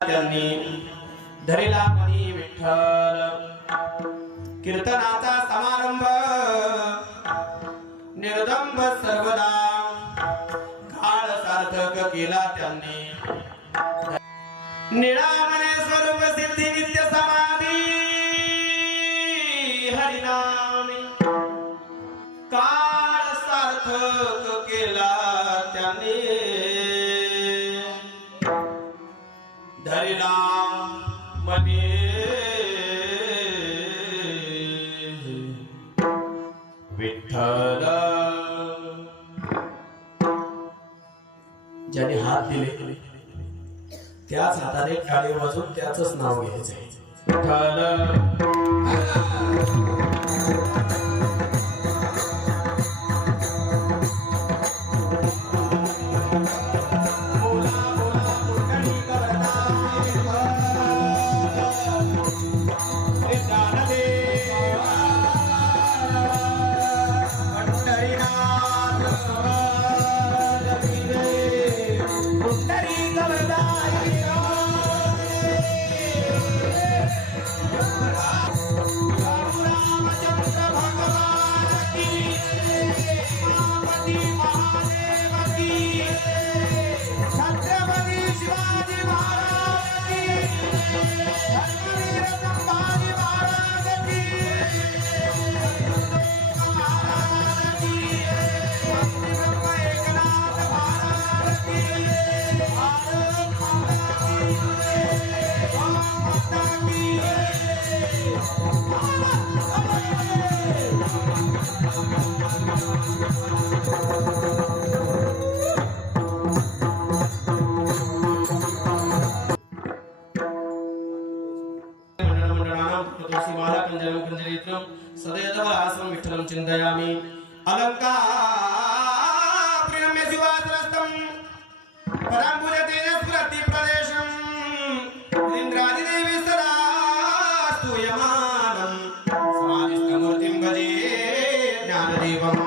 त्यांनी धरिला मनी विठ्ठल कीर्तनाचा समारंभ निर्दंब सर्वदा काळ सार्थक केला त्यांनी निळामने स्वरूप सिद्धी नित्य समाधी हरिनामी काळ सार्थक केला त्यांनी धरिला मनी विठ्ठल ज्याने हात दिले त्याच हाताने टाळी वाजून त्याचंच नाव घ्यायचंय विठ्ठल सदैव विठ्ठलं चिन्तयामि अलङ्कार प्रियम्य शिवासरस्तं पराम्बुज तेजस्प्रति प्रदेशम् इन्द्रादिदेवी सदा स्तूयमानं समाधिस्थमूर्तिं भजे ज्ञानदेवम्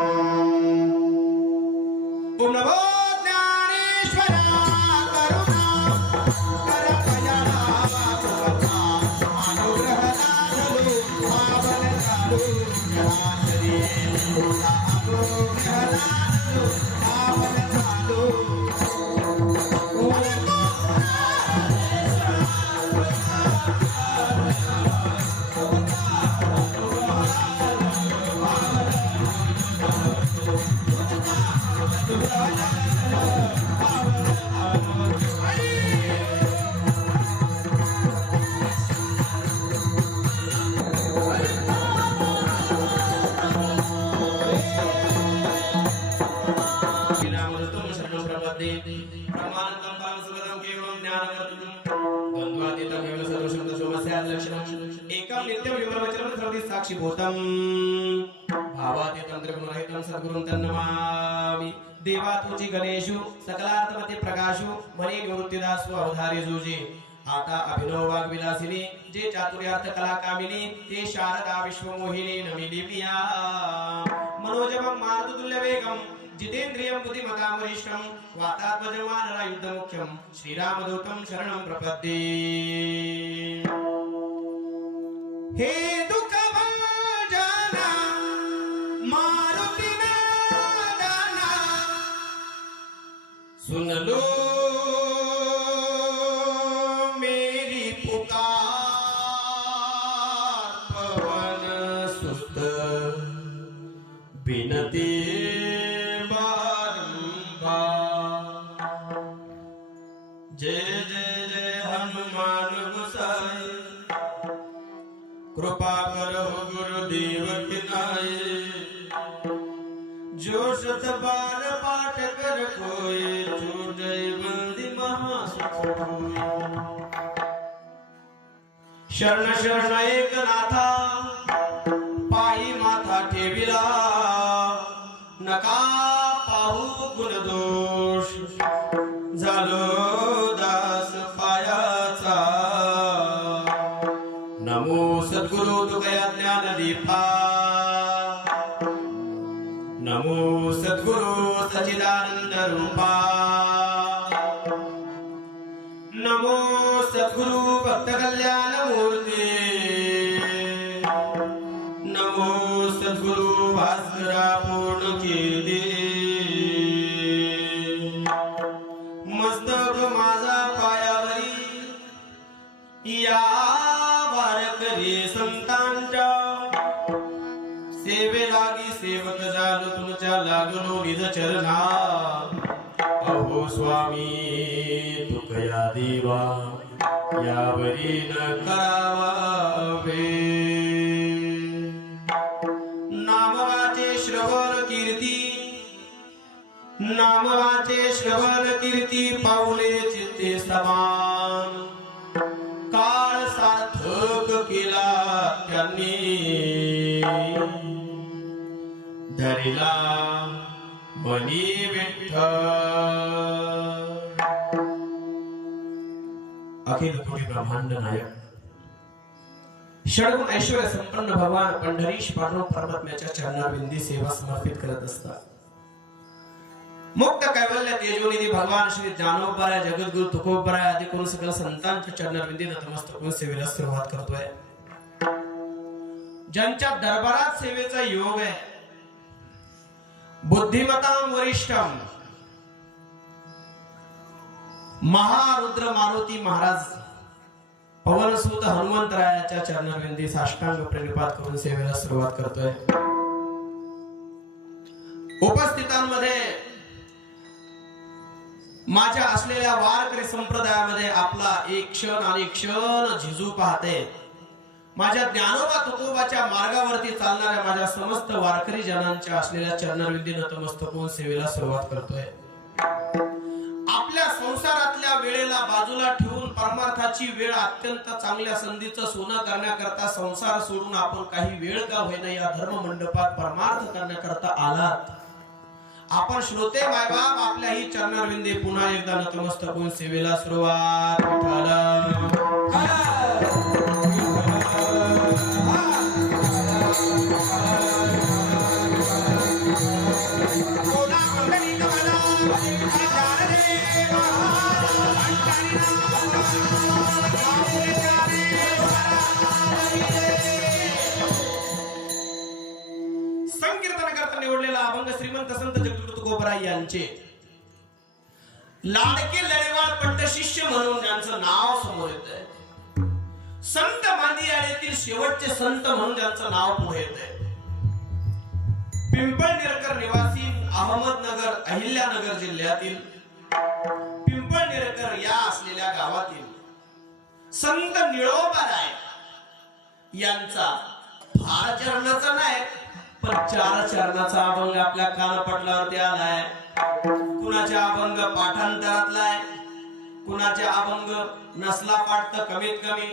ॐ नमो ज्ञानेश्वरा करुणा करपया साक्षीभूतम भावातीतं त्रिगुणरहितं सद्गुरुं तन्नमामि देवा तुझी गणेशु सकलार्थमते प्रकाशु मनी निवृत्तिदासु अवधारी जुजी आता अभिनव वाग्विलासिनी जे चातुर्यार्थ कला कामिनी ते शारदा विश्वमोहिनी नमिली पिया मनोजवं मारुतुल्य वेगं जितेन्द्रियं बुद्धिमतां वरिष्ठं वातात्मजमानरा युद्धमुख्यं श्रीरामदूतं शरणं प्रपद्ये हे दुःख सुन लो मेरी पुकार पवन सुत बिनती बारंबार जय जय जय हनुमान गोसाई कृपा करो गुरुदेव की नाई जो शत बार पाठ कर कोई छूटे बंदी महासुख होई शरण शरण एक नाथा पायी माथा ठेविला नका पाहू गुण दोष झालो दास पायाचा नमो सद्गुरु तुकया ज्ञानदीपा नमो सद्गुरु सच्चिदानंद रूपा नमो सद्गुरु भक्त कल्याण मूर्ती नमो सद्गुरु भास्करा पूर्ण कीर्ती मस्तक माझा पायावरी या वारकरी संतांच्या सेवे लागी सेवक झालो तुमच्या लागलो निज चरणा अहो स्वामी तुकया देवा यावरी न करावे नामवाचे श्रवण कीर्ती नामवाचे श्रवण कीर्ती पाऊले चित्ते समान काळ सार्थक केला त्यांनी धरिला मनी विठ्ठल अखिल कोटी ब्रह्मांड नायक षडगुण ऐश्वर्य संपन्न भगवान पंढरीश पांडुरंग परमात्म्याच्या चरणारविंदी सेवा समर्पित करत असतात मुक्त कैवल्य तेजोनिधी भगवान श्री ज्ञानोबराय जगद्गुरु तुकोबराय आदी करून सगळ्या संतांच्या चरणारविंदी नतमस्तक होऊन सेवेला सुरुवात करतोय ज्यांच्या दरबारात सेवेचा योग आहे बुद्धिमतां वरिष्ठम महारुद्र मारुती महाराज पवनसुत हनुमंतरायाच्या चरणारविंदी साष्टांग प्रणिपात करून सेवेला सुरुवात करतोय उपस्थितांमध्ये माझ्या असलेल्या वारकरी संप्रदायामध्ये आपला एक क्षण आणि क्षण झिजू पाहते माझ्या ज्ञानोबा तुकोबाच्या मार्गावरती चालणाऱ्या माझ्या समस्त वारकरी जनांच्या असलेल्या चरणारविंदी नतमस्तक होऊन सेवेला सुरुवात करतोय आपल्या संसारातल्या वेळेला बाजूला ठेवून परमार्थाची वेळ अत्यंत चांगल्या संधीचं सोनं करण्याकरता संसार सोडून आपण काही वेळ का होईना या धर्म मंडपात परमार्थ करण्याकरता आलात आपण श्रोते मायबाप आपल्या ही चरणारविंदी पुन्हा एकदा नतमस्तक होऊन सेवेला सुरुवात संकीर्तन करता निवडलेला अभंग श्रीमंत संत जगद्गुरु तुकोबराय यांचे लाडके लढेवाळ पंत शिष्य म्हणून त्यांचं नाव समोर येतंय संत मांदियाळेतील शेवटचे संत म्हणून त्यांचं नाव पुढे येतंय पिंपळनेरकर निवासी अहमदनगर अहिल्यानगर जिल्ह्यातील पिंपळनेरकर या असलेल्या गावातील संत निळोबाराय यांचा फार चरणाचा नाही पण 4 चरणाचा अभंग आपल्या कानपटलावरती आलाय कुणाच्या अभंग पाठांतरातला आहे कुणाच्या अभंग नसला पाठ तर कमीत कमी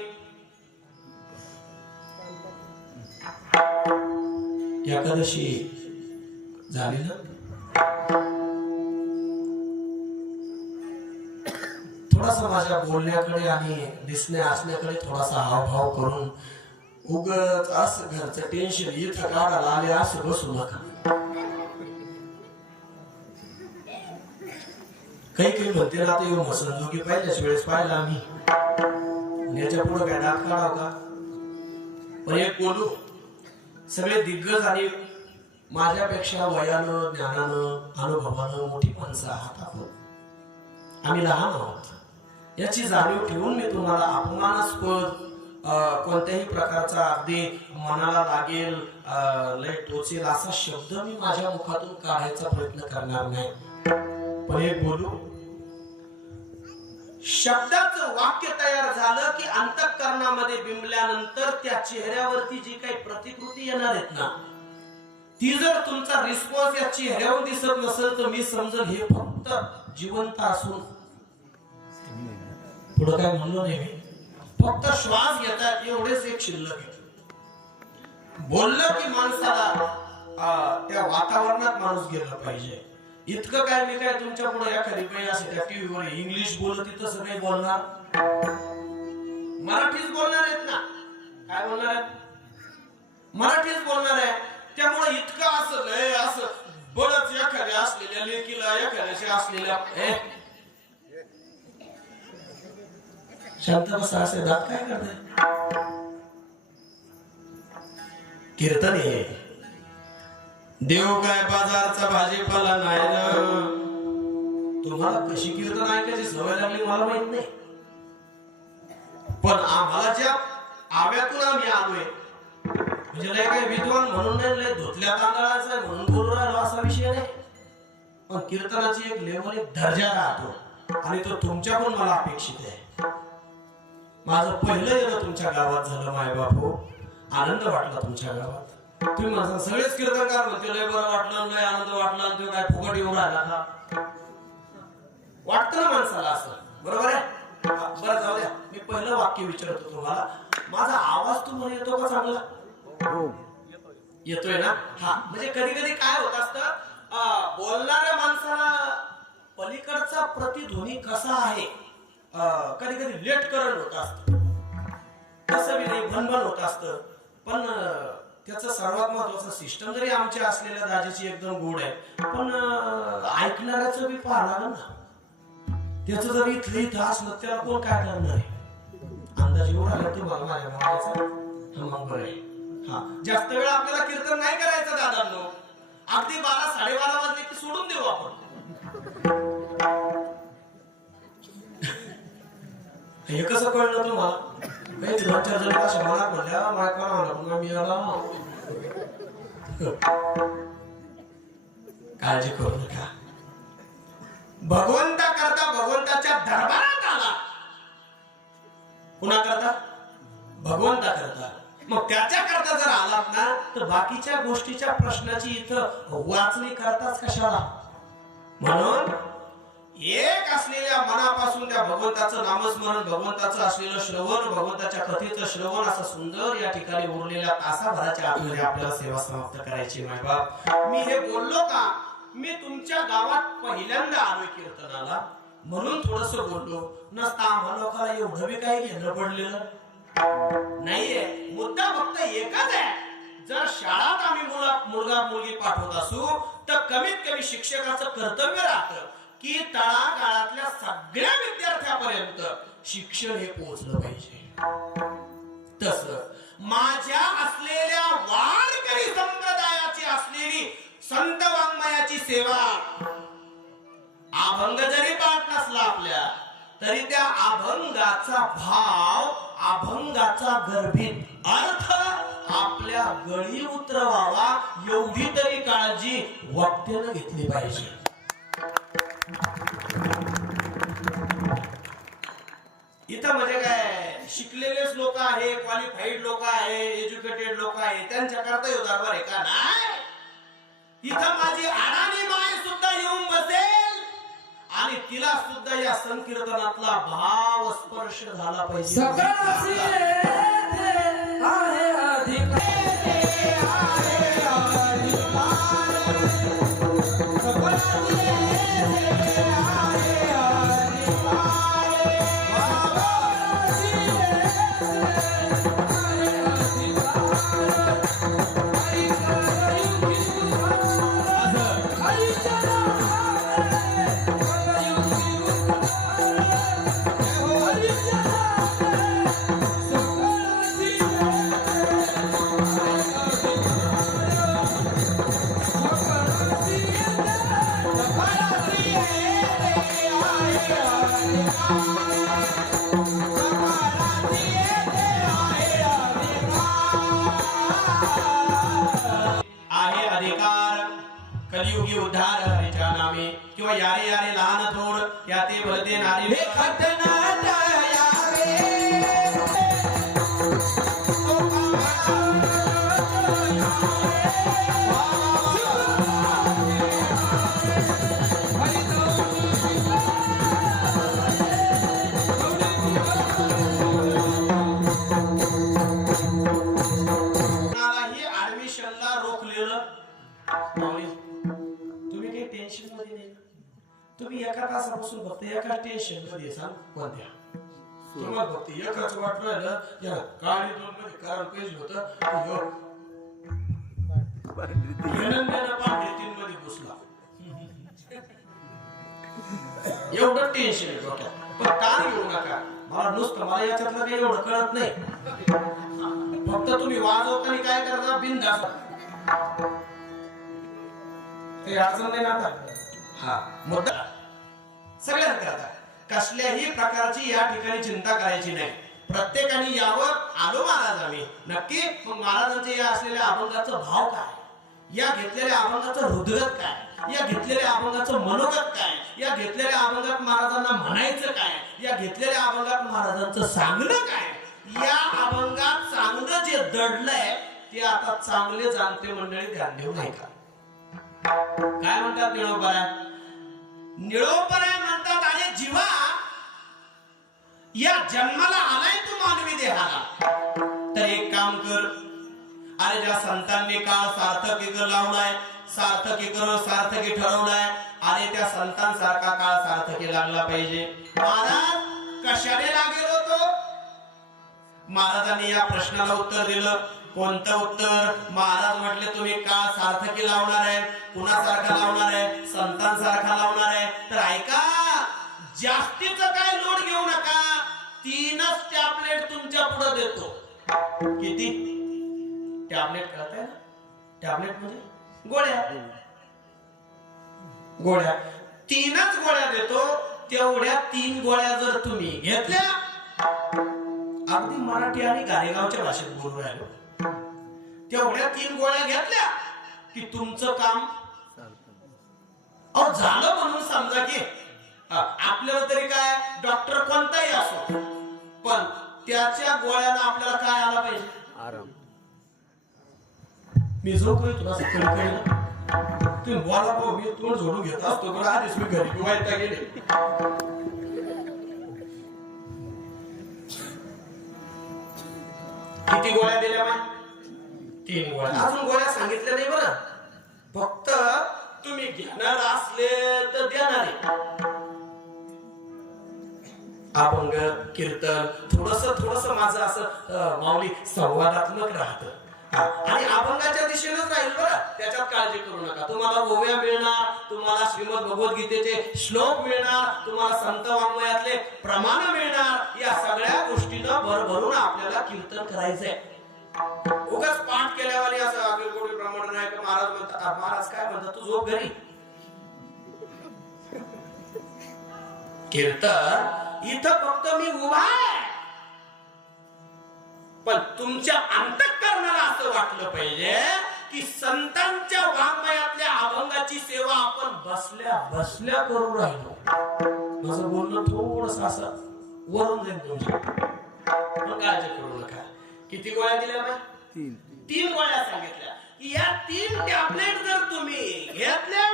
एकादशी झाली ना थोडासा माझ्या बोलण्याकडे आणि दिसण्या असण्याकडे थोडासा हावभाव करून उगाच असं घरचं टेन्शन इथं काढायला आले असं बसू नका काही म्हणते ना आता येऊ मसंजोगी पहिल्याच वेळेस पाहिला आम्ही याच्या पुढे काय दात काढाव का पण एक बोलू सगळे दिग्गज आणि माझ्यापेक्षा वयानं ज्ञानानं अनुभवानं मोठी माणसं आहात आपण आम्ही लहान आहोत याची जाणीव ठेवून मी तुम्हाला अपमानास्पद कोणत्याही प्रकारचा अगदी मनाला लागेल लय टोचेल असा शब्द मी माझ्या मुखातून काढायचा प्रयत्न करणार नाही पण एक बोलू शब्दाचं वाक्य तयार झालं की अंतःकरणामध्ये बिंबल्यानंतर त्या चेहऱ्यावरती जी काही प्रतिकृती येणार आहेत ना ती जर तुमचा रिस्पॉन्स या चेहऱ्यावर दिसत नसेल तर मी समजेल हे फक्त जिवंत असून पुढे काय म्हणलो नाही मी फक्त श्वास घेतात एवढेच एक शिल्लक आहे बोललं की माणसाला त्या वातावरणात माणूस गेला पाहिजे इतकं काय मी काय तुमच्या पुढे एखादी बाई असे त्या टीव्हीवर इंग्लिश बोलत तसं नाही बोलणार मराठीच बोलणार आहेत ना काय बोलणार आहेत मराठीच बोलणार आहे त्यामुळे इतकं असं लय असं बळच एखाद्या असलेल्या लेकीला एखाद्याशी असलेल्या शांत बसा. असे दात काय करताय? कीर्तन हे देव काय बाजारचा भाजीपाला नाही रे. तुम्हाला कशी कीर्तन ऐकायची सवय लागली मला माहित नाही, पण आम्हाला ज्या आव्यातून आम्ही आलोय, म्हणजे लय काय विद्वान म्हणून नाही, लय धुतल्या तांदळाचा म्हणून बोलू राहिलो असा विषय नाही. पण कीर्तनाची एक लेवल, एक दर्जा राहतो आणि तो तुमच्याकडून मला अपेक्षित आहे. माझं पहिलं येणं तुमच्या गावात झालं माय बापू. आनंद वाटला तुमच्या गावात. तुम्ही माझा सगळेच कीर्तनकार म्हणते लय बरं वाटलं, लय आनंद वाटला. आणि तो काय फुकट येऊन राहिला का? वाटतं ना माणसाला असं, बरोबर आहे? बरं जाऊ द्या, मी पहिलं वाक्य विचारतो तुम्हाला. माझा आवाज तुम्हाला येतो का चांगला? येतोय ना? हा, म्हणजे कधी कधी काय होत असतं, बोलणाऱ्या माणसाला पलीकडचा प्रतिध्वनी कसा आहे कधी कधी लेटकरण होत असत, तसं बी नाही, भनभन होत असतं. पण त्याचं सर्वात महत्वाचं सिस्टम जरी आमच्या असलेल्या दाजीची एकदम गोड आहे, पण ऐकणाऱ्याचं बी पाहा लागलं ना. त्याचं जर इथलं इथं असलं त्याला कोण काय करणार आहे? अंदाज येऊन आला तुम्हाला माझ्या मागायचा? मग बरं आहे. हा, जास्त वेळ आपल्याला कीर्तन नाही करायचं दादांनो. अगदी 12-12:30 वाजले की सोडून देऊ आपण. हे कसं कळलं तुम्हाला? काही 2-4 जण अशा मनात म्हणल्या मायका म्हणला मी आला. काळजी करू नका. भगवंता करता भगवंताच्या दरबारात आला. कुणा करता? भगवंता करता. मग त्याच्या करता जर आलात ना, तर बाकीच्या गोष्टीच्या प्रश्नाची इथं वाचणी करताच कशाला? म्हणून एक असलेल्या मनापासून त्या भगवंताचं नामस्मरण, भगवंताचं असलेलं श्रवण, भगवंताच्या कथेचं श्रवण, असं सुंदर या ठिकाणी उरलेल्या तासाभराच्या आतमध्ये आपल्याला सेवा समाप्त करायची. माय बाप, मी हे बोललो का? मी तुमच्या गावात पहिल्यांदा आलोय कीर्तनाला म्हणून थोडस बोललो. नसता आम्हा लोकांना एवढं बी काही घेणं पडलेलं नाहीये. मुद्दा फक्त एकच आहे, जर शाळात आम्ही मुलगा मुलगी पाठवत असू तर कमीत कमी शिक्षकाचं कर्तव्य राहतं की तळागाळातल्या सगळ्या विद्यार्थ्यापर्यंत शिक्षण हे पोहोचलं पाहिजे. तसं माझ्या असलेल्या वारकरी संप्रदायाची असलेली संत वाङ्मयाची सेवा, अभंग जरी पाठ नसला आपल्या तरी त्या अभंगाचा भाव, अभंगाचा गर्भित अर्थ आपल्या गळी उतरवावा एवढी तरी काळजी वक्त्यानं घेतली पाहिजे. इथं म्हणजे काय, शिकलेलेच लोक आहे, क्वालिफाईड लोक आहे, एज्युकेटेड लोक आहे, त्यांच्या करता येऊ दरबार आहे का? नाही. इथं माझी अडाणी माय सुद्धा येऊन बसेल आणि तिला सुद्धा या संकीर्तनातला भाव स्पर्श झाला पाहिजे. आहे अधिकार कलियुगी उद्धार हरीच्या नामे, किंवा यारे यारे लहान थोड याते भलते नारी तुम्ही एका तासापासून फक्त एका टेन्शन मध्ये सांग कोणत्या तुम्हाला फक्त एकच वाट राहिलं या गाडी दोन मध्ये कारण पेज होतं मध्ये घुसला एवढं टेन्शन आहे डोक्यात. पण ताण घेऊ नका. मला नुसतं मला याच्यातलं काही एवढं कळत नाही. फक्त तुम्ही वाजवताना काय करता बिनधास्त ते अडचण नाही ना आता. हा मुद्दा सगळ्यांना करता. कसल्याही प्रकारची या ठिकाणी चिंता करायची नाही. प्रत्येकाने यावर आलो महाराज आम्ही नक्की. मग महाराजांचे या असलेल्या अभंगाचा भाव काय, या घेतलेल्या अभंगाचं हृदयत काय, या घेतलेल्या अभंगाचं मनोगत काय, या घेतलेल्या अभंगात महाराजांना म्हणायचं काय, या घेतलेल्या अभंगात महाराजांचं सांगणं काय, या अभंगात चांगलं जे दडलंय ते आता चांगले जाणते मंडळी ध्यान देऊ नये का. काय म्हणतात निळोपऱ्या, निळोपऱ्या म्हणतात अरे जीवा या जन्माला आलाय तू मानवी देहाला, तर एक काम कर. अरे ज्या संतांनी काळ सार्थकी लावलाय, सार्थकी कर सार्थकी ठरवलाय, अरे त्या संतांसारखा काळ सार्थकी लागला पाहिजे. महाराज कशाने लागेल होतो. महाराजांनी या प्रश्नाला उत्तर दिलं. कोणतं उत्तर. महाराज म्हटले तुम्ही काळ सार्थकी लावणार आहे. कुणासारखा लावणार आहे, संतांसारखा लावणार आहे. तर ऐका जास्तीच काय लोड घेऊ नका. 3च टॅबलेट तुमच्या पुढे देतो. किती टॅबलेट कळताय ना. टॅबलेट म्हणजे गोळ्या. गोळ्या 3च गोळ्या देतो. तेवढ्या 3 गोळ्या जर तुम्ही घेतल्या, अगदी मराठी आणि गारेगावच्या भाषेत बोलू राहिलो, तेवढ्या 3 गोळ्या घेतल्या की तुमचं काम झालं म्हणून समजा. की आपल्याला तरी काय डॉक्टर कोणताही असो, पण त्याच्या गोळ्याला आपल्याला काय आला पाहिजे, आराम. मी जो काही तुला तुम्ही बोला भाऊ, मी तोंड जोडून घेत असतो तुला आधीच मी घरी वाईटा गेले. किती गोळ्या दिल्या माहिती. 3 गोळ्या. अजून गोळ्या सांगितल्या नाही बरं. फक्त तुम्ही घेणार असले तर देणारे. अभंग कीर्तन थोडस माझं असं माऊली संवादात्मक राहतं. आणि अभंगाच्या दिशेनेच राहील बरं. त्याच्यात काळजी करू नका. तुम्हाला ओव्या मिळणार, तुम्हाला श्रीमद भगवद्गीतेचे श्लोक मिळणार, तुम्हाला संत वाङ्मयातले प्रमाण मिळणार. या सगळ्या गोष्टींना भरभरून आपल्याला कीर्तन करायचंय. उगाच पाठ केल्यावर असं अगदी कोणी प्रमाण नाही का. महाराज म्हणतात, महाराज काय म्हणतात, तू झोप घरी. कीर्तन इथं फक्त मी उभा आहे, पण तुमच्या अंतःकरणाला असं वाटलं पाहिजे की संतांच्या वाङ्मयातल्या अभंगाची सेवा आपण बसल्या बसल्या करू राहिलो. माझं बोलणं थोडस असं वरून जाईल तुमच्या. काळजी करू नका. किती गोळ्या दिल्या ना. 3 गोळ्या सांगितल्या की या 3 टॅबलेट जर तुम्ही घेतल्या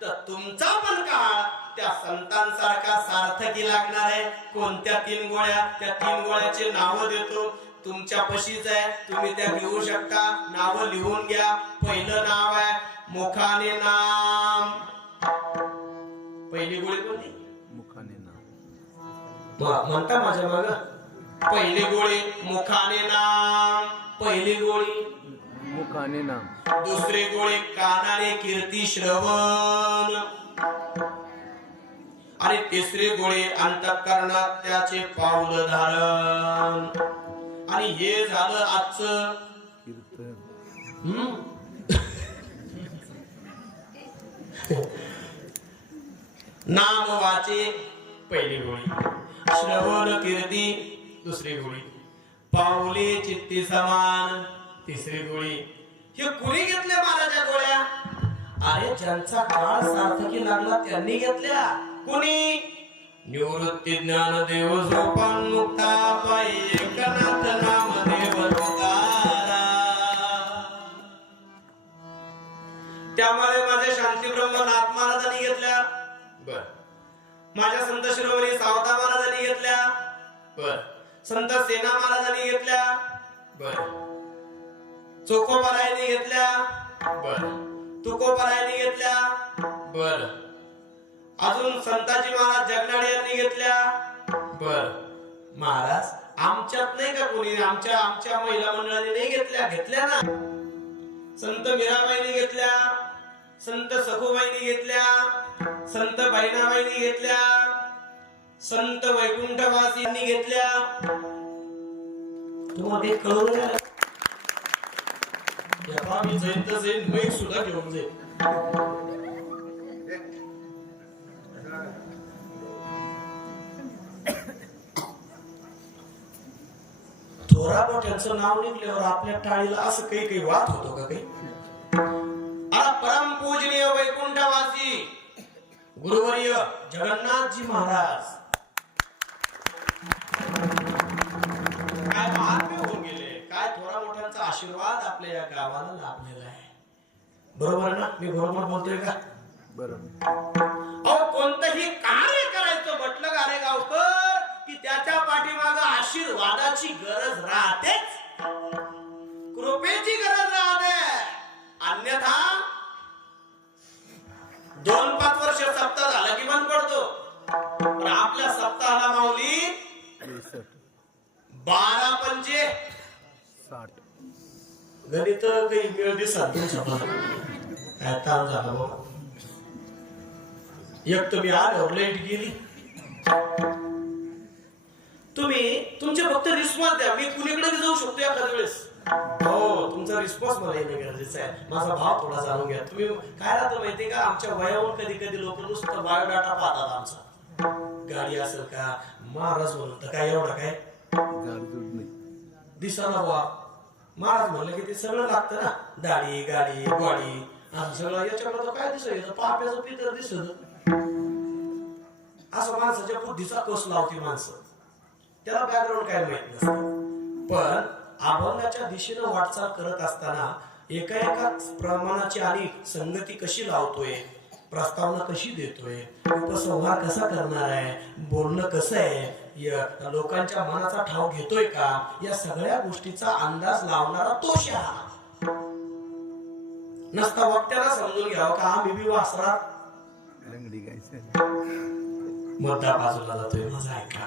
तर तुमचा पण काळ त्या संतांसारखा सार्थकी लागणार आहे. कोणत्या 3 गोळ्या. त्या 3 गोळ्याचे नाव देतो. तुमच्या पशीच आहे, तुम्ही त्या घेऊ शकता. नाव लिहून घ्या. पहिलं नाव आहे मुखाने नाम. पहिली गोळी कोणती. मुखाने नाम म्हणता माझ्या माग. पहिली गोळी मुखाने नाम. पहिली गोळी मुखाने नाम. दुसरी गोळी कानाने कीर्ती श्रवण. आणि तिसरी गोळी अंतःकरणात त्याचे पाऊल धारण. आणि हे झालं आजचं कीर्तन. नाम वाचे पहिली गोळी, श्रवण कीर्ती दुसरी गोळी, पाऊले चित्ती समान तिसरी गोळी. हे कुणी घेतल्या महाराजा गोळ्या. अरे ज्यांचा काळ सार्थकी लागला त्यांनी घेतल्या. कुणी. निवृत्ती ज्ञानदेव सोपान मुक्ता पायी एकनाथ नामदेव तुकारा. त्यामुळे माझे शांती ब्रह्मनाथ महाराजांनी घेतल्या. बर. माझ्या संत शिरोमणी सावता महाराजांनी घेतल्या. बर. संत सेना महाराजांनी घेतल्या. बर. चोखोबारायांनी घेतल्या. बर. तुकोबारायांनी घेतल्या. बर. अजून संताजी महाराज जगनाडे यांनी घेतल्या. बर. महाराज आमच्यात नाही का कोणी. आमच्या महिला मंडळाने नाही घेतल्या. घेतल्या ना. संत मीराबाईंनी घेतल्या. संत सखुबाईंनी घेतल्या. संत बहिणाबाईंनी घेतल्या. संत वैकुंठवासींनी घेतल्या. तुम्हाला काही कळून नाही मी जाईन तर जाईन मैक सुद्धा घेऊन जाईन. थोरा मोठ्यांचं नाव निघल्यावर आपल्या टाळीला असं काही काही वाद होतो का काही? परम पूजनीय वैकुंठवासी गुरुवर्य जगन्नाथजी महाराज काय महात्म्य होऊन गेले, काय थोरा मोठ्यांचा आशीर्वाद आपल्या या गावाला लाभलेला आहे. बरोबर ना? मी बरोबर बोलतोय का? बरोबर. अहो कोणतंही कार्य करायचं म्हटलं का रे गावकर की त्याच्या पाठीमागं आशीर्वादाची गरज राहतेच, कृपेची गरज राहते. अन्यथा 2-5 वर्ष सप्ताह झाला की बंद पडतो. पण आपल्या सप्ताहाला माऊली 12-5 60 गणित काही मिळ दिसत काय ताण झाला बाबा. एक तर मी आलो लाईट गेली. तुम्ही तुमचे फक्त रिस्पॉन्स द्या. मी कुणीकडे जाऊ शकतो एखाद्या वेळेस. हो तुमचा रिस्पॉन्स मला येणं गरजेचं आहे. माझा भाव थोडा जाणून घ्या. तुम्ही काय राहतं माहितीये का, आमच्या वयावर कधी कधी लोक नुसतं बायोडाटा पाहतात आमचा. गाडी असेल का महाराज म्हणत काय एवढं काय दिसाना बुवा. महाराज म्हणलं की ते सगळं लागतं ना, दाढी गाडी ग्वाडी असं सगळं. याच्याकडे काय दिसत पाप्याचं पितर दिसत. असं माणसाच्या बुद्धीचा कस लावते माणसं. त्याला बॅकग्राऊंड काय माहित नसतं. पण अभंगाच्या दिशेनं वाटचाल करत असताना एका एका प्रमाणाची आणि संगती कशी लावतोय, प्रस्तावना कशी देतोय, उपसंहार कसा करणार आहे, बोलणं कसं आहे, लोकांच्या मनाचा ठाव घेतोय का, या सगळ्या गोष्टीचा अंदाज लावणारा तो शहा. नसता वक्त्याला समजून घ्यावं का आम्ही बी वासरा मुद्दा बाजूला जातोय. माझा ऐका.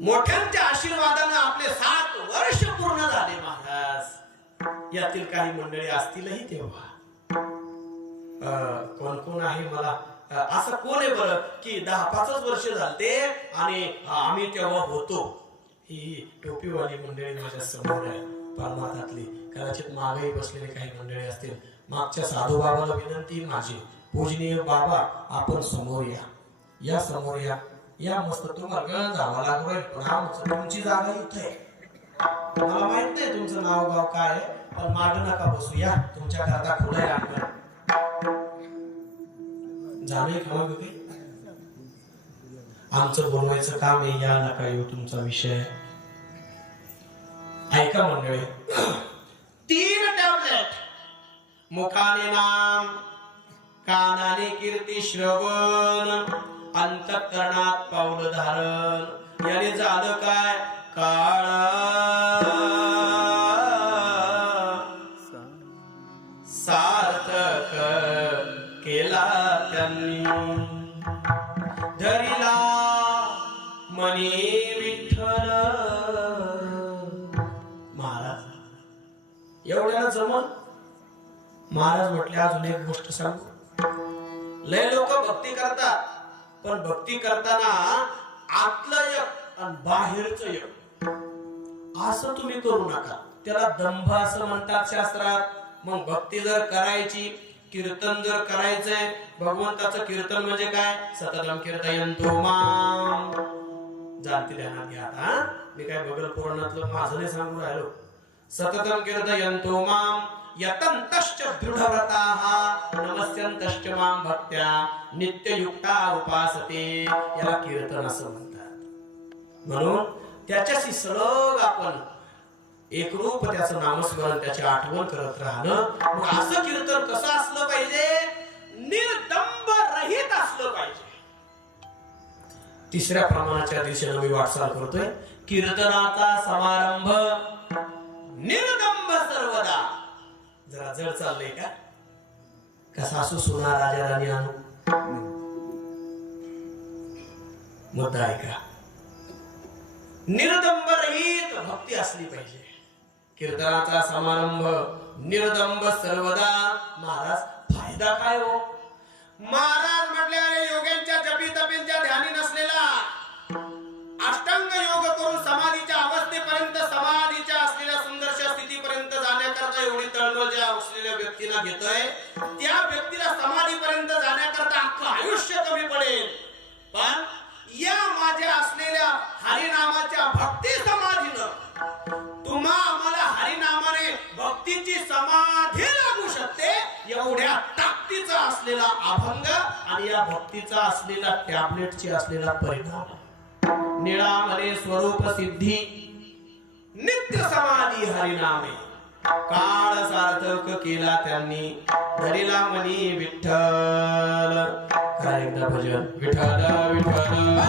मोठ्यांच्या आशीर्वादाने आपले 7 वर्ष पूर्ण झाले महाराज. यातील काही मंडळी असतीलही तेव्हा. कोण कोण आहे मला असं कोण आहे बरं की 10-5 वर्ष झालते आणि आम्ही तेव्हा होतो. ही टोपीवाली मंडळी माझ्या समोर आहे परमार्थातली. कदाचित मागेही बसलेले काही मंडळी असतील. मागच्या साधू बाबाला विनंती माझी, पूजनीय बाबा आपण समोर या, या समोर या. या मस्त तुम्हाला गण जावं लागू. पण तुमची जागा इथे आहे. मला माहित नाही तुमचं नाव गाव काय आहे, पण माग नका बसू. या तुमच्या करता पुढे लागणार जाणे खावा बघे. आमचं बोलवायचं काम आहे. या नका येऊ, तुमचा विषय. ऐका मंडळी. 3 टॅबलेट. मुखाने नाम, कानाने कीर्ती श्रवण, अंतःकरणात पाऊल धारण. याने झालं काय, काळ सार्थक केला त्यांनी. धरिला मनी विठ्ठल. महाराज एवढ्याला जमन. महाराज म्हटले अजून एक गोष्ट सांगू. लय लोक भक्ती करतात, पण भक्ती करताना आतलं एक आणि बाहेरचं एक असं तुम्ही करू नका. त्याला दंभ असं म्हणतात शास्त्रात. मग भक्ती जर करायची, कीर्तन जर करायचंय, भगवंताचं कीर्तन म्हणजे काय, सततम कीर्तयन्तो माम. जाणती ध्यानात घ्या. हा मी काय बगल पुराणातलं माझं नाही सांगू राहिलो. सततम कीर्तयन्तो माम यतन्तश्च दृढव्रताः नमस्यन्तश्च मां भक्त्या नित्ययुक्ता उपासते. याला कीर्तन असं म्हणतात. म्हणून त्याच्याशी सलग आपण एकरूप त्याचं नामस्मरण, त्याची आठवण करत राहणं. मग असं कीर्तन कसं असलं पाहिजे, निर्दंब रहित असलं पाहिजे. 3ऱ्या प्रमाणाच्या दिशेने मी वाटचाल करतोय. कीर्तनाचा समारंभ निर्दंब सर्वदा. जरा जड चाललंय का? का सासू सुना राजा राणी आणू? मुद्दा ऐका. निर्दंब रहित भक्ती असली पाहिजे. कीर्तनाचा समारंभ निर्दंब सर्वदा. महाराज फायदा काय हो? महाराज वाटल्याने योग्यांच्या जपी तपींच्या ध्यानी नसलेला अष्टांग योग करून समाधीच्या अवस्थेपर्यंत समाधीच्या असलेल्या सुंदरशा स्थितीपर्यंत जाण्याकरता एवढी तळमळ ज्या असलेल्या व्यक्तीला घेतोय त्या व्यक्तीला समाधीपर्यंत जाण्याकरता अख्खं आयुष्य कमी पडेल. पण या माझ्या असलेल्या हरिनामाच्या भक्ती समाधीनं तुम्हा आम्हाला हरिनामाने भक्तीची समाधी लागू शकते. एवढ्या ताकदीचा असलेला अभंग आणि या भक्तीचा असलेला टॅबलेटची असलेला परिणाम निळामले स्वरूप सिद्धी नित्य समाधी हरिनामे काळ सार्थक केला त्यांनी धरिला मनी विठ्ठल. काय एकदा भजन विठ्ठल विठ्ठल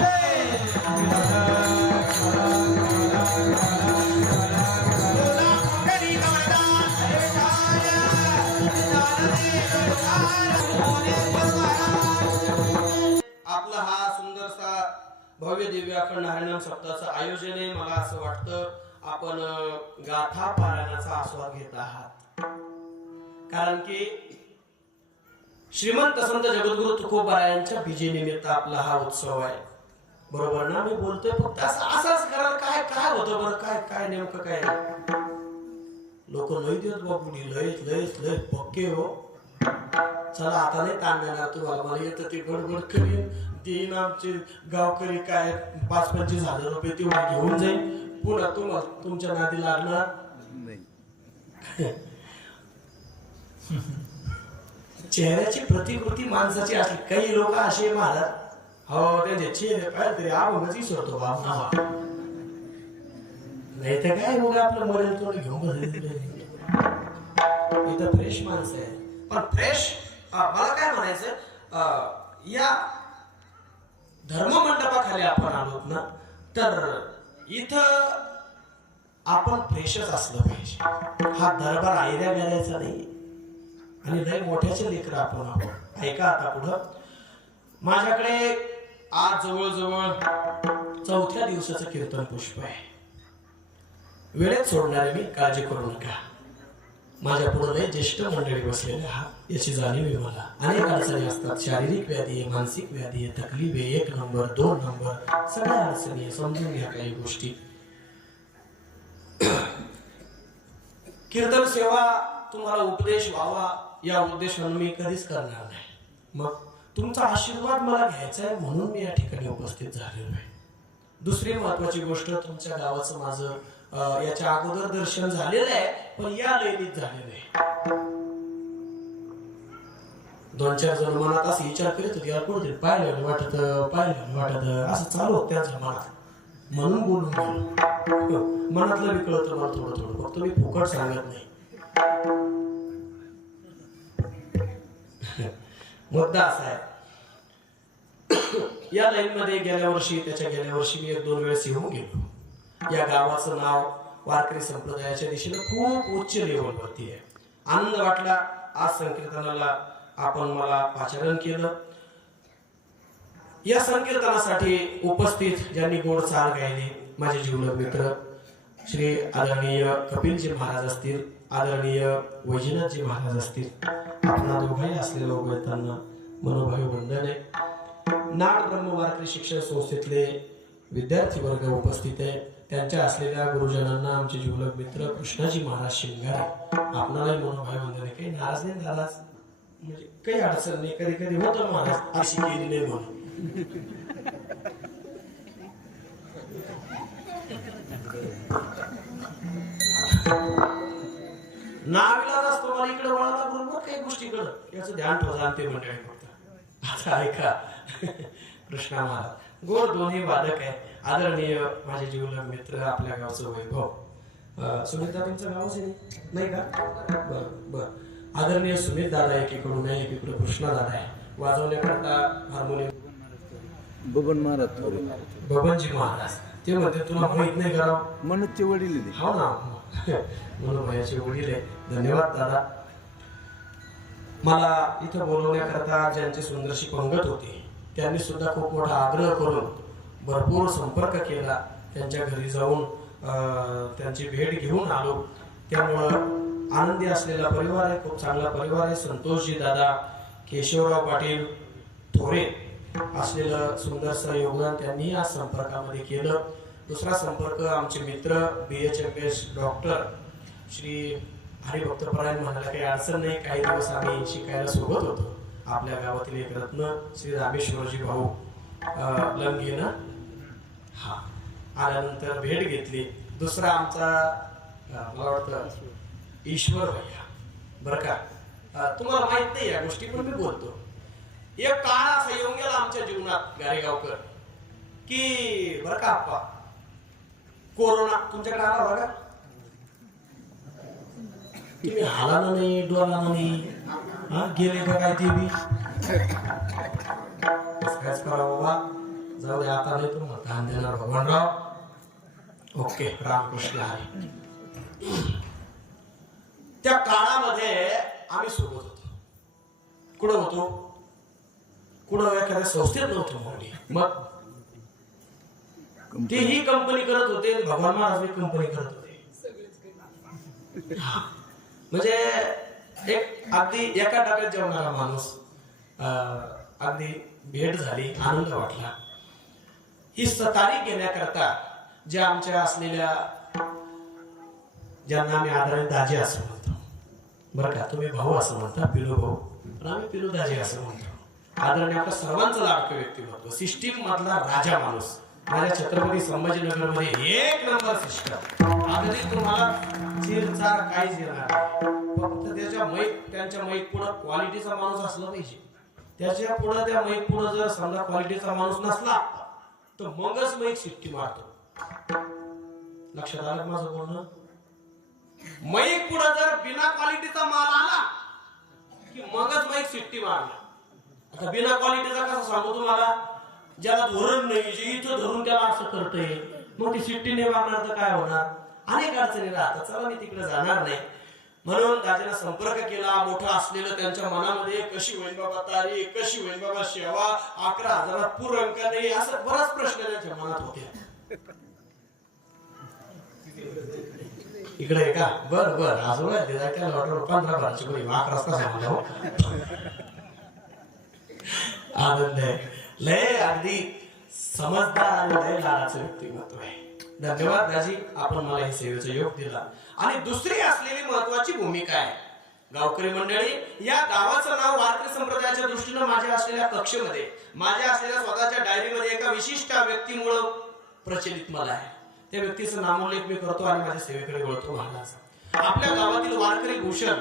आपला हा सुंदरसा भव्य दिव्य अखंड हरिनाम सप्ताहाचं आयोजन आहे. मला असं वाटतं आपण गाथा पारायणाचा आस्वाद घेत आहात, कारण की श्रीमंत संत जगद्गुरु तुकोबारायांच्या बीजेनिमित्त आपला हा उत्सव आहे. बरोबर ना? मी बोलतोय फक्त असंच करायला काय काय होतं बरं? काय काय नेमकं काय लोक लय देत बाबुनी लय पक्के हो. चला आता नाही ताण देणार तुम्हाला. मला येतं ते गडबड करीन देईन. आमचे गावकरी काय 5-25 रुपये तेवढे घेऊन जाईल. पुन्हा तुम्हाला तुमच्या नादी लागणार नाही. चेहऱ्याची प्रतिकृती माणसाची असली. काही लोक असे महाराज हो त्यांचे चेहरे पाहिजे तरी आवाज विसरतो बाबा. नाही तर काय मग आपलं मरेल थोडं घेऊन बसले. इथं फ्रेश माणसं आहे. पण फ्रेश मला काय म्हणायचं, या धर्म मंडपाखाली आपण आलोत ना, तर इथं आपण फ्रेशच असलं पाहिजे. हा दरबार आयऱ्या घालायचा नाही आणि लय मोठ्याचे लेकरं आपण आहोत. ऐका आता पुढं. माझ्याकडे आज जवळजवळ 4थ्या दिवसाचं कीर्तन पुष्प आहे. वेळेत सोडणारे मी, काळजी करू नका. माझ्या पुढे लय ज्येष्ठ मंडळी बसलेले आहात याची जाणीव आहे मला. अनेक अडचणी असतात. शारीरिक व्याधी आहे, मानसिक व्याधी आहे, तकलीफ आहे, 1 नंबर 2 नंबर सगळ्या अडचणी आहे. समजून घ्या काही गोष्टी. कीर्तन सेवा तुम्हाला उपदेश व्हावा या उद्देशाने मी कधीच करणार नाही. मग तुमचा आशीर्वाद मला घ्यायचा आहे म्हणून मी या ठिकाणी उपस्थित झालेलो आहे. दुसरी महत्वाची गोष्ट, तुमच्या गावाचं माझं याच्या अगोदर दर्शन झालेलं आहे, पण या लयनीत झालेलं आहे. 2-4 जण मनात असं विचार करीत होते, यार कुठे पाहिलं वाटत असं चालू होत त्यांच्या मनात. म्हणून बोलून गेलो. मनातलं बी कळतं मला थोडं थोडं, फक्त मी फुकट सांगत नाही. मुद्दा असा आहे, या लाईन मध्ये गेल्या वर्षी मी 1-2 वेळेस येऊन गेलो. या गावाचं नाव वारकरी संप्रदायाच्या दिशेने खूप उच्च लेवलवरती आहे. आनंद वाटला. आज संकीर्तनाला आपण मला आचरण केलं. या संकीर्तनासाठी उपस्थित ज्यांनी गोड चाल गायली, माझे जीवलग मित्र श्री आदरणीय कपिलजी महाराज असतील, आदरणीय वैजनाथजी महाराज असतील, आपणा दोघांनी असलेलं उभयतांना मनोभावी वंदन आहे. नाट ब्रह्म वारकरी शिक्षण संस्थेतले विद्यार्थी वर्ग उपस्थित आहे. त्यांच्या असलेल्या गुरुजनांना आमचे जीवलग मित्र कृष्णाजी महाराज शिंगारे आपणालाही मनोभावी वंदन आहे. काही नाराज नाही झालाच, म्हणजे काही अडचण नाही. कधी कधी होतं महाराज अशी केली नाही म्हणून. नाविलाज असतो मला इकडे वळाला बरोबर काही गोष्टीकडं याचं ध्यान ठेवा ते मंडळी फक्त. आता ऐका, कृष्णा महाराज गोड दोन्ही वादक आहे. आदरणीय माझे जीवलग मित्र, आपल्या गावचं वैभव. सुमित तुमचं गावच नाही का? बरं बरं. आदरणीय सुमित दादा एकीकडून आहे, एकीकडे कृष्णा दादा आहे. वाजवण्याकरता हार्मोनियम बबन महाराज, बबनजी महाराज. ते म्हणते तुला माहित नाही करावं. मनोजचे वडील हो ना, मनोभाईचे वडील आहे. धन्यवाद दादा. मला इथं बोलवण्याकरता ज्यांची सुंदरशी पंगत होती त्यांनी सुद्धा खूप मोठा आग्रह करून भरपूर संपर्क केला. त्यांच्या घरी जाऊन त्यांची भेट घेऊन आलो. त्यामुळं आनंदी असलेला परिवार आहे, खूप चांगला परिवार आहे. संतोषजी दादा, केशवराव पाटील, थोरे असलेलं सुंदरसं योगदान त्यांनी या संपर्कामध्ये केलं. दुसरा संपर्क आमचे मित्र BHMS डॉक्टर श्री हरिभक्तपरायण म्हणायला काही अडचण नाही. काही दिवस आम्ही शिकायला सोबत होतो. आपल्या गावातील एक रत्न श्री रामेश्वरजी भाऊ लंगेनं हा आल्यानंतर भेट घेतली. दुसरा आमचा मला वाटतं ईश्वर भैया बरं का. तुम्हाला माहित नाही या गोष्टी पण मी बोलतो. एक काळ असा येऊन गेला आमच्या जीवनात गारेगावकर की बरं का आप्पा कोरोना तुमच्याकडे आला बघा. तुम्ही हालाना नाही डोलाना नाही गेले का काय ते बी कायच करा बाबा. जाऊ दे आता नाही तुम्हाला ध्यान देणार भगवानराव. ओके रामकृष्ण हरी. त्या काळामध्ये आम्ही सोबत होतो. कुठं होतो? कुठं एखाद्या संस्थेत नव्हतो मोठी. मग ते ही कंपनी करत होते भगवान महाराज कंपनी करत होते. म्हणजे एक अगदी एका डब्यात जेवणारा माणूस. अगदी भेट झाली आनंद वाटला. ही सतारी घेण्याकरता ज्या आमच्या असलेल्या ज्यांना आम्ही आदरणीय दाजी असं म्हणतो बरं का. तुम्ही भाऊ असं म्हणता पिलू भाऊ पण आम्ही पिलू दाजी असं म्हणतो. आदरणीय आपल्या सर्वांचं लाडकं व्यक्तिमत्व सिस्टीम मधला राजा माणूस. माझ्या छत्रपती संभाजीनगर मध्ये एक नंबर सिस्टम. अगदी तुम्हाला चिरचार काहीच येणार फक्त त्याच्या मैक त्यांच्या मैक पुढे क्वालिटीचा माणूस असला पाहिजे. त्याच्या पुढे त्या मैक पुढे जर समजा क्वालिटीचा माणूस नसला तर मगच मैक सिट्टी मारतो. लक्षात आलं माझं बोलणं. मैक पुढे जर बिना क्वालिटीचा माल आला की मगच मैक सिट्टी मारला. आता बिना क्वालिटीचा कसा सांगू तुम्हाला. ज्याला धोरण नाही जे इथं धरून त्याला असं करतंय मग ती सिट्टी नाही मारणार तर काय होणार. अनेक अडचणी राहतात. चला मी तिकडे जाणार नाही. म्हणून दाजीला संपर्क केला. मोठं असलेलं त्यांच्या मनामध्ये कशी होईल बाबा तारीख कशी होईल बाबा सेवा 11,000 पूर्ण का नाही असं बराच प्रश्न त्यांच्या मनात होते. इकडे का बर बर अजून 15 भराची कोणी 11 सांगतो. आनंद आहे. लय अगदी समजदार आणि लय लाडाचं व्यक्तिमत्व आहे. धन्यवाद दाजी आपण मला हे सेवेचा योग दिला. आणि दुसरी असलेली महत्वाची भूमिका आहे गावकरी मंडळी. या गावाचं नाव वारकरी संप्रदायाच्या दृष्टीनं माझ्या असलेल्या कक्षेमध्ये माझ्या असलेल्या स्वतःच्या डायरीमध्ये एका विशिष्ट व्यक्तीमुळे प्रचलित मला आहे. त्या व्यक्तीचं नामोल्लेख मी करतो आणि माझ्या सेवेकडे वळतो. महाराज आपल्या गावातील वारकरी भूषण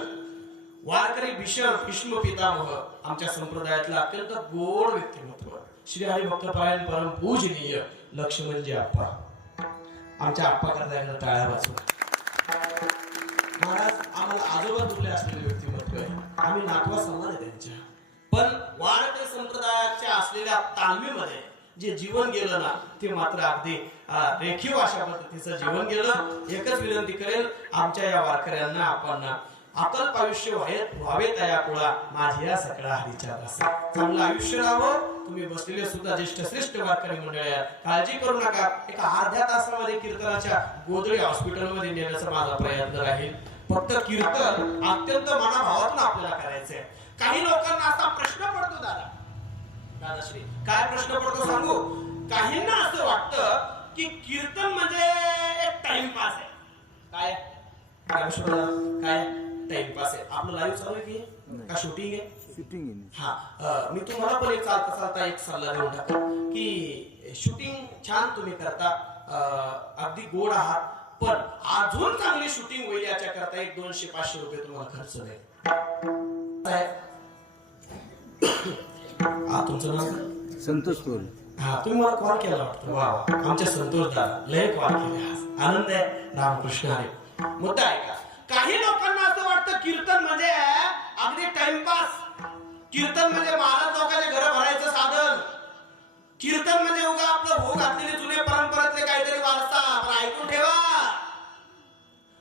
वारकरी भीषण भीष्म पितामह आमच्या संप्रदायातलं अत्यंत गोड व्यक्तिमत्व श्री हरिभक्तपरायण परम पूजनीय लक्ष्मणजी आप्पा. आमच्या आप्पा करता एकदा टाळ्या वाजवा. महाराज आम्हाला आजोबा दुर्ले असलेले व्यक्तिमत्व आहे. आम्ही नातवा समान आहे त्यांच्या. पण वारकरी संप्रदायाच्या असलेल्या तालमीमध्ये जे जीवन गेलं ना ते मात्र अगदी रेखीव अशा पद्धतीचं जीवन गेलं. एकच विनंती करेल आमच्या या वारकऱ्यांना आपण अकल्प आयुष्य व्हावे तया कुळा माझ्या सकळा हरीच्या दासा. चांगलं आयुष्य राहावं. तुम्ही बसलेले सुद्धा ज्येष्ठ श्रेष्ठ वारकरी मंडळी काळजी करू नका. एका अर्ध्या तासामध्ये कीर्तनाच्या गोदळी हॉस्पिटलमध्ये नेण्याचा माझा प्रयत्न राहील. फक्त कीर्तन अत्यंत मनाभावातून आपल्याला करायचंय. काही लोकांना असा प्रश्न पडतो दादाश्री काय प्रश्न पडतो सांगू. काहींना असं वाटतं की कीर्तन म्हणजे एक टाइमपास आहे. काय काय टाइमपास आहे. आपलं लाईव्ह चालू आहे की का शूटिंग आहे. शूटिंग हा मी तुम्हाला पण एक चालता चालता एक सल्ला देऊन टाकतो की शूटिंग छान तुम्ही करता अगदी गोड आहात पण अजून चांगली शूटिंग होईल याच्या करता 100-200-500 रुपये तुम्हाला खर्च नाही. तुमचं नाव संतोष तोरे. हा तुम्ही मला कॉल केला वाटतं. वा आमच्या संतोष दादा लय कॉल केले. आनंद आहे. रामकृष्ण हरी. मुद्दा आहे का काही लोकांना असं वाटतं कीर्तन म्हणजे अगदी टाइमपास. कीर्तन म्हणजे महाराज लोकांचे घर भरायचं साधन. कीर्तन म्हणजे उगा आपलं हो घातलेले जुने परंपरेतले काहीतरी वारसा. ऐकून ठेवा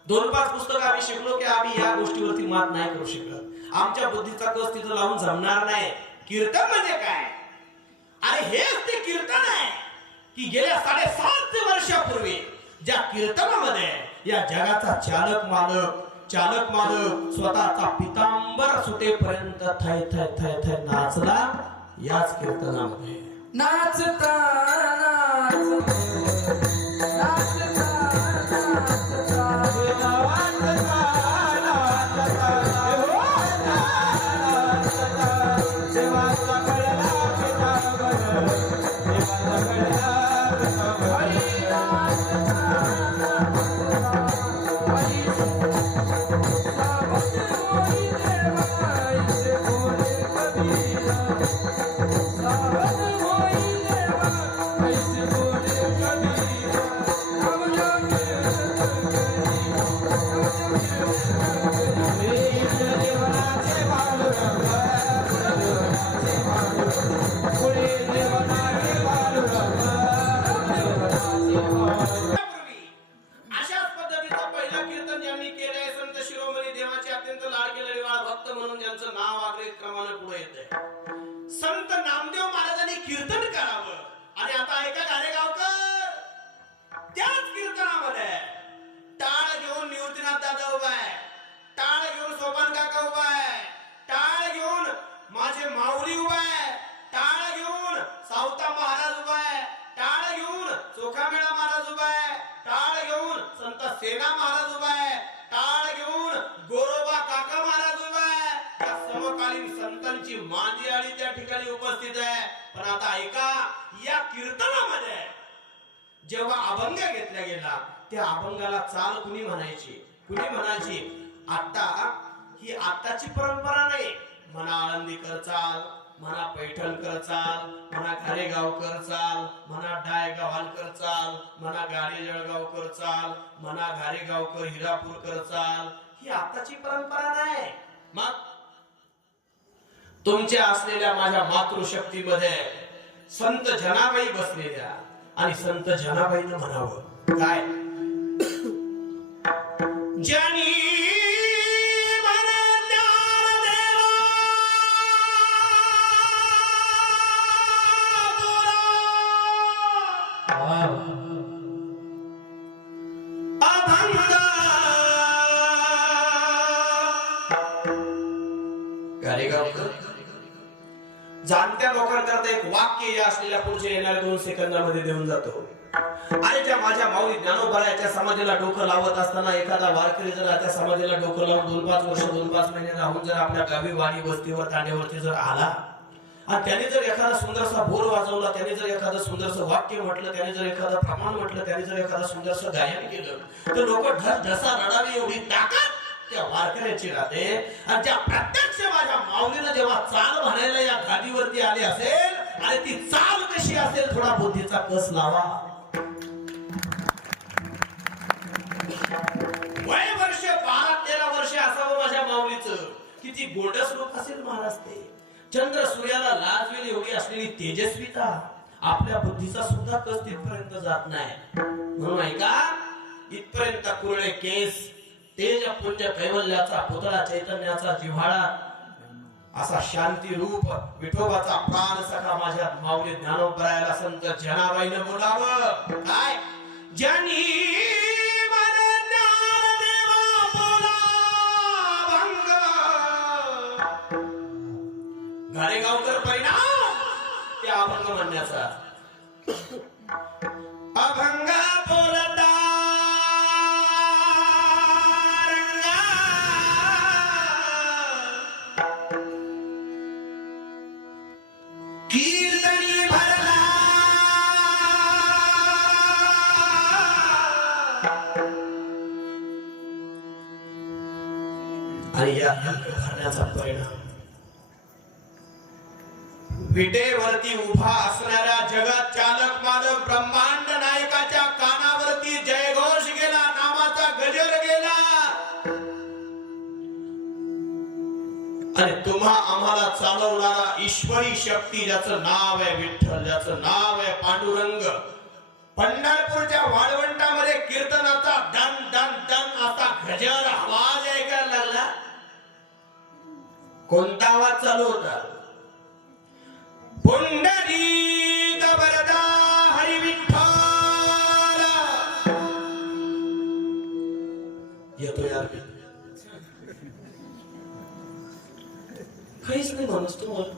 2-5 पुस्तकं आम्ही शिकलो की आम्ही या गोष्टीवरती मात नाही करू शकत. आमच्या बुद्धीचा कस तिथं लावून जमणार नाही. कीर्तन म्हणजे काय आणि हेच ते कीर्तन आहे की गेल्या 750 वर्षापूर्वी ज्या कीर्तनामध्ये या जगाचा चालक मालक स्वतःचा पितांबर सुटेपर्यंत थय थय थय थय नाचला याच कीर्तनामध्ये नाचता नाचता नाचता नाचता देवा वाचता नाचता देवाचा कळला पितांबर देवाचा कळला पितांबर हरी नाचता नाचता हरी सावध होई देवा ऐसे बोले कबीरा सावध होई देवा ऐसे बोले कबीरा नवजा कीर्तन करी नवजा कीर्तन करी देवनाचे पांडुरंग देवनाचे पांडुरंग पुढे देवनाचे पांडुरंग देवनाचे पांडुरंग अशाच पद्धतीचं पहिलं कीर्तन ज्यांनी केलंय संत शिरोमणी देवाचे अत्यंत लाडके लढीवाळ भक्त म्हणून ज्यांचं नाव आग्रहित क्रमाने पुढे येतंय संत नामदेव महाराजांनी कीर्तन करावं. आणि आता ऐका गारेगावकर, त्याच कीर्तनामध्ये टाळ घेऊन निवृत्तीनाथ दादा उभा आहे, टाळ घेऊन सोपान काका उभा आहे, टाळ घेऊन माझे माऊली उभा आहे, टाळ घेऊन सावता महाराज उभा आहे, टाळ घेऊन चोखामेळा महाराज उभा आहे, टाळ घेऊन संत सेना महाराज उभा आहे, टाळ घेऊन गोरोबा काका महाराज उभा आहे. या समकालीन संतांची मांदियाळी त्या ठिकाणी उपस्थित आहे. पण आता ऐका, या कीर्तनामध्ये जेव्हा अभंग घेतला गेला त्या अभंगाला चाल कुणी म्हणायची, कुणी म्हणायची? आता ही आताची परंपरा नाही. म्हणा आळंदीकर चाल, म्हणा पैठणकर चाल, म्हणा घारेगावकर चाल, म्हणा डायगावालकर चाल, म्हणा गाडी जळगावकर चाल, म्हणा घारेगावकर हिरापूरकर चाल, ही आताची परंपरा नाही. मग तुमच्या असलेल्या माझ्या मातृशक्तीमध्ये संत जनाबाई बसलेल्या आणि संत जनाबाईनं म्हणावं काय? ज्यांनी जाणत्या लोकांकरता एक वाक्य या असलेल्या पुढच्या येणाऱ्या 2 सेकंदामध्ये देऊन जातो. आणि त्या माझ्या माऊली ज्ञानोबाच्या समाधीला डोकं लावत असताना एखादा वारकरी जर त्या समाधीला डोकं लावून 2-5 वर्ष 2-5 महिने राहून जर आपल्या गावी वाडी वस्तीवर तांड्यावरती जर आला आणि त्याने जर एखादा सुंदरसा बोर वाजवला, त्याने जर एखादं सुंदरसं वाक्य म्हटलं, त्याने जर एखादं प्रमाण म्हटलं, त्याने जर एखादं सुंदरसं गायन केलं, तर लोक ढसा रडावी एवढी ताकद त्या वारकऱ्याची राहते. आणि त्या प्रत्यक्ष माझ्या माऊलीनं जेव्हा चाल म्हणायला या गादीवरती आली असेल आणि ती चाल कशी असेल, थोडा बुद्धीचा कस लावा. वय वर्ष 12-13 वर्ष असावं माझ्या माऊलीचं. किती गोंडस रूप असेल महाराज ते. चंद्र सूर्याला लाजवेल एवढी असलेली तेजस्विता, आपल्या बुद्धीचा सुद्धा कस तिथपर्यंत जात नाही. म्हणून ऐका, इथपर्यंत कुरळे केस, तेज पुंज कैवल्याचा पुतळा, चैतन्याचा जिव्हाळा, असा शांती रूप विठोबाचा प्राण सखा माझ्या माऊली ज्ञानोबरायाला संत जनाबाईनं बोलावं काय? ज्यांनी घारेगावकर परिणाम त्या अभंग म्हणण्याचा. अभंग बोलता कीर्तनी भरला आणि या भरण्याचा परिणाम विटेवरती उभा असणाऱ्या जगत चालक मालक ब्रह्मांड नायकाच्या कानावरती जयघोष गेला, नामाचा गजर गेला. आणि तुम्हा आम्हाला चालवणारा ईश्वरी शक्ती, ज्याचं नाव आहे विठ्ठल, ज्याचं नाव आहे पांडुरंग, पंढरपूरच्या वाळवंटामध्ये कीर्तनाचा दन दन दन असा गजर आवाज ऐकायला लागला. कोणता आवाज चालू होता? पुंडलिक वरदा हरी विठ्ठल. येतो यार, काहीच नाही माणूस तुम्हाला.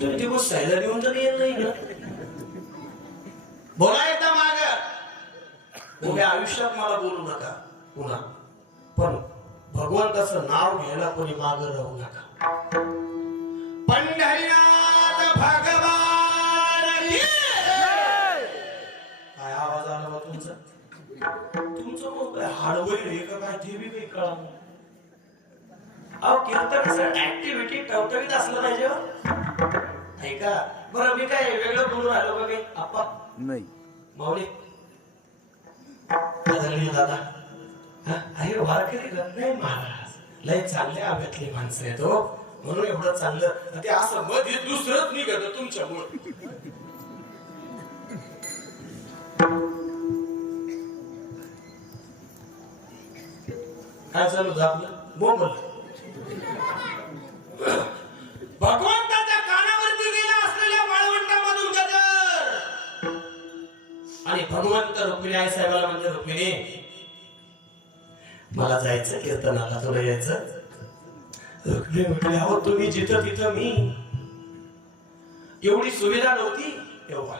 तुम्ही ते बसायला घेऊन तर येत नाही ना. बोला एकदा माग उभ्या आयुष्यात मला बोलू नका पुन्हा, पण भगवंताचं नाव घ्यायला कोणी माग राहू नका. पंढरीनाथ भगवान की जय. काय आवाज आला बा तुमचा? तुमचं मग हाडवैर हे का काय ते बी काही कळा. अहो कीर्तन ऍक्टिव्हिटी टवटवीत असलं पाहिजे. ऐका बरं, मी काय वेगळं बोलून आलो का काही? आप्पा नाही माऊली आदरणीय दादा, अरे वारकरी नाही महाराज लय चांगले आव्यातली माणसं आहेत हो, म्हणून एवढं चांगलं ते असं मध्ये दुसरंच निघत तुमच्यामुळे. काय चालू होतं आपलं? बोंबल भगवंताच्या कानावरती गेला असलेल्या वाळवंटामधून गजर. आणि भगवंत रुक्मिणी आई साहेबाला म्हणजे रुक्मिणी मला जायचं कीर्तनाला, तुला यायचं? रुक्मिणी म्हटली अहो तुम्ही जिथं तिथं मी. एवढी सुविधा नव्हती तेव्हा,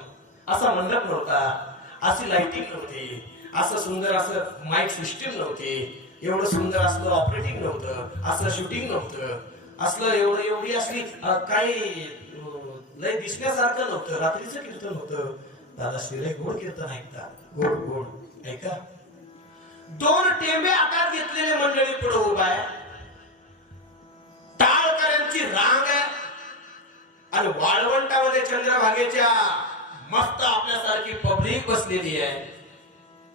असा मंडप नव्हता, अशी लाइटिंग नव्हती, असं सुंदर असं माईक सिस्टीम नव्हती, एवढं सुंदर असलं ऑपरेटिंग नव्हतं, असं शूटिंग नव्हतं, असलं एवढी असली काही लय दिसण्यासारखं नव्हतं. रात्रीचं कीर्तन होतं. दादा श्रीलय गोड कीर्तन ऐकता, गोड गोड ऐका. 2 टेंबे आकार घेतलेले मंडळी पुढे उभा आहे, टाळकऱ्यांची रांग आहे, आणि वाळवंटामध्ये चंद्रभागेच्या मस्त आपल्यासारखी पब्लिक बसलेली आहे.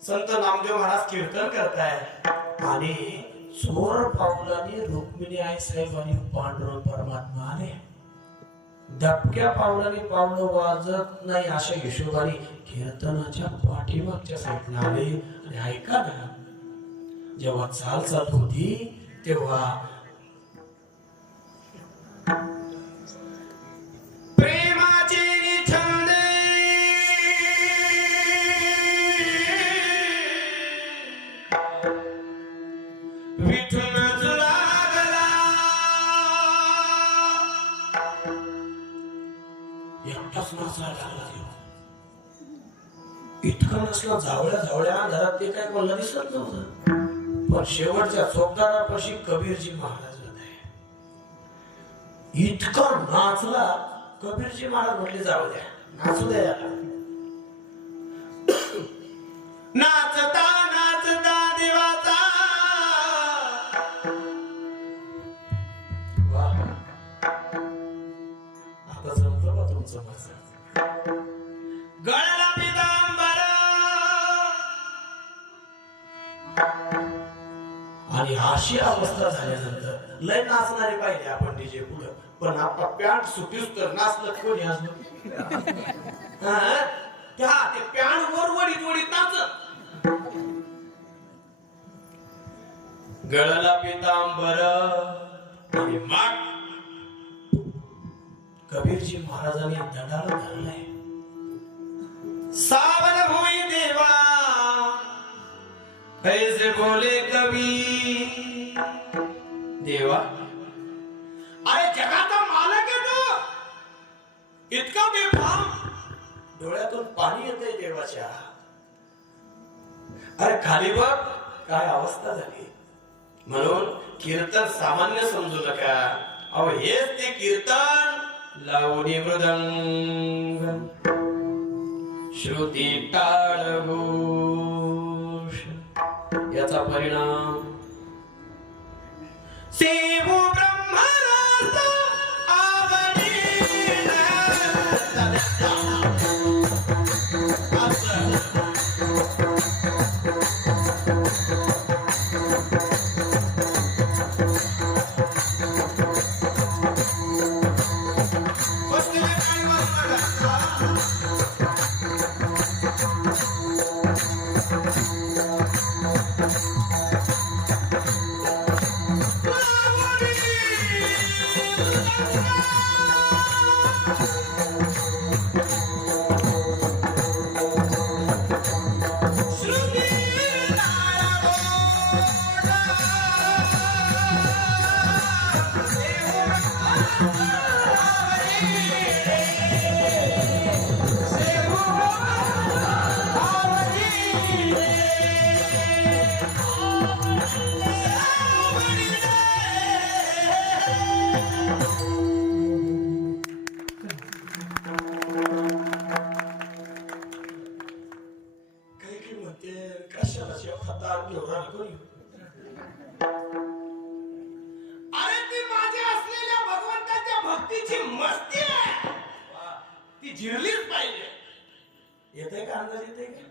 संत नामदेव महाराज कीर्तन करताय, आणि चोर पावलाने रुक्मिणी आई साहेबांनी पांडुरंग परमात्मा आले. दबक्या पावलाने पावलं वाजत नाही अशा हिशोबाने कीर्तनाच्या पाठीमागच्या साईडला आले. आणि ऐका ना, जेव्हा चाल चालत होती तेव्हा प्रेमाचे छंद विठूनच लागला. एकटाच नाचायला लागला देव. इतका नसला जावळ्या घरात ते काय कोणाला दिसत नव्हतं, पण शेवटच्या चौकदारापाशी कबीरजी महाराज होते. इतका नाचला कबीरजी महाराज म्हटले जाऊ द्या, नाचू द्या याला. नाचता नाचता देवाचा आता जमलं बा तुमचं माझं. गळाला पितांबर आणि अशी अवस्था झाल्यानंतर लय नाचणारे पाहिले आपण डीजे पुढं, पण आपला पॅन्ट सुटीस तर नाचलं कोणी असलं. ते पॅन्ट वर वडीत वडीत नाचत. गळाला पितांबर आणि माग कबीरजी महाराजांनी दडाला धरलाय. सावन होई देवा कैसे बोले कवी. देवा अरे जगाचा मालक आहे तो, इतका बेफाम. डोळ्यातून पाणी येतंय देवाच्या. अरे खाली बघ काय अवस्था झाली. म्हणून कीर्तन सामान्य समजू नका. अहो हेच ते कीर्तन लावणी मृदंग श्रुती टाळ घोष याचा परिणाम सेवू ब्रह्मरस आवडील. श्रुती टाळ घोष दारू घेऊन आला कोणी? अरे ती माझ्या असलेल्या भगवंताच्या भक्तीची मस्ती आहे, ती जिरलीच पाहिजे. येते का अंदाज? येते का?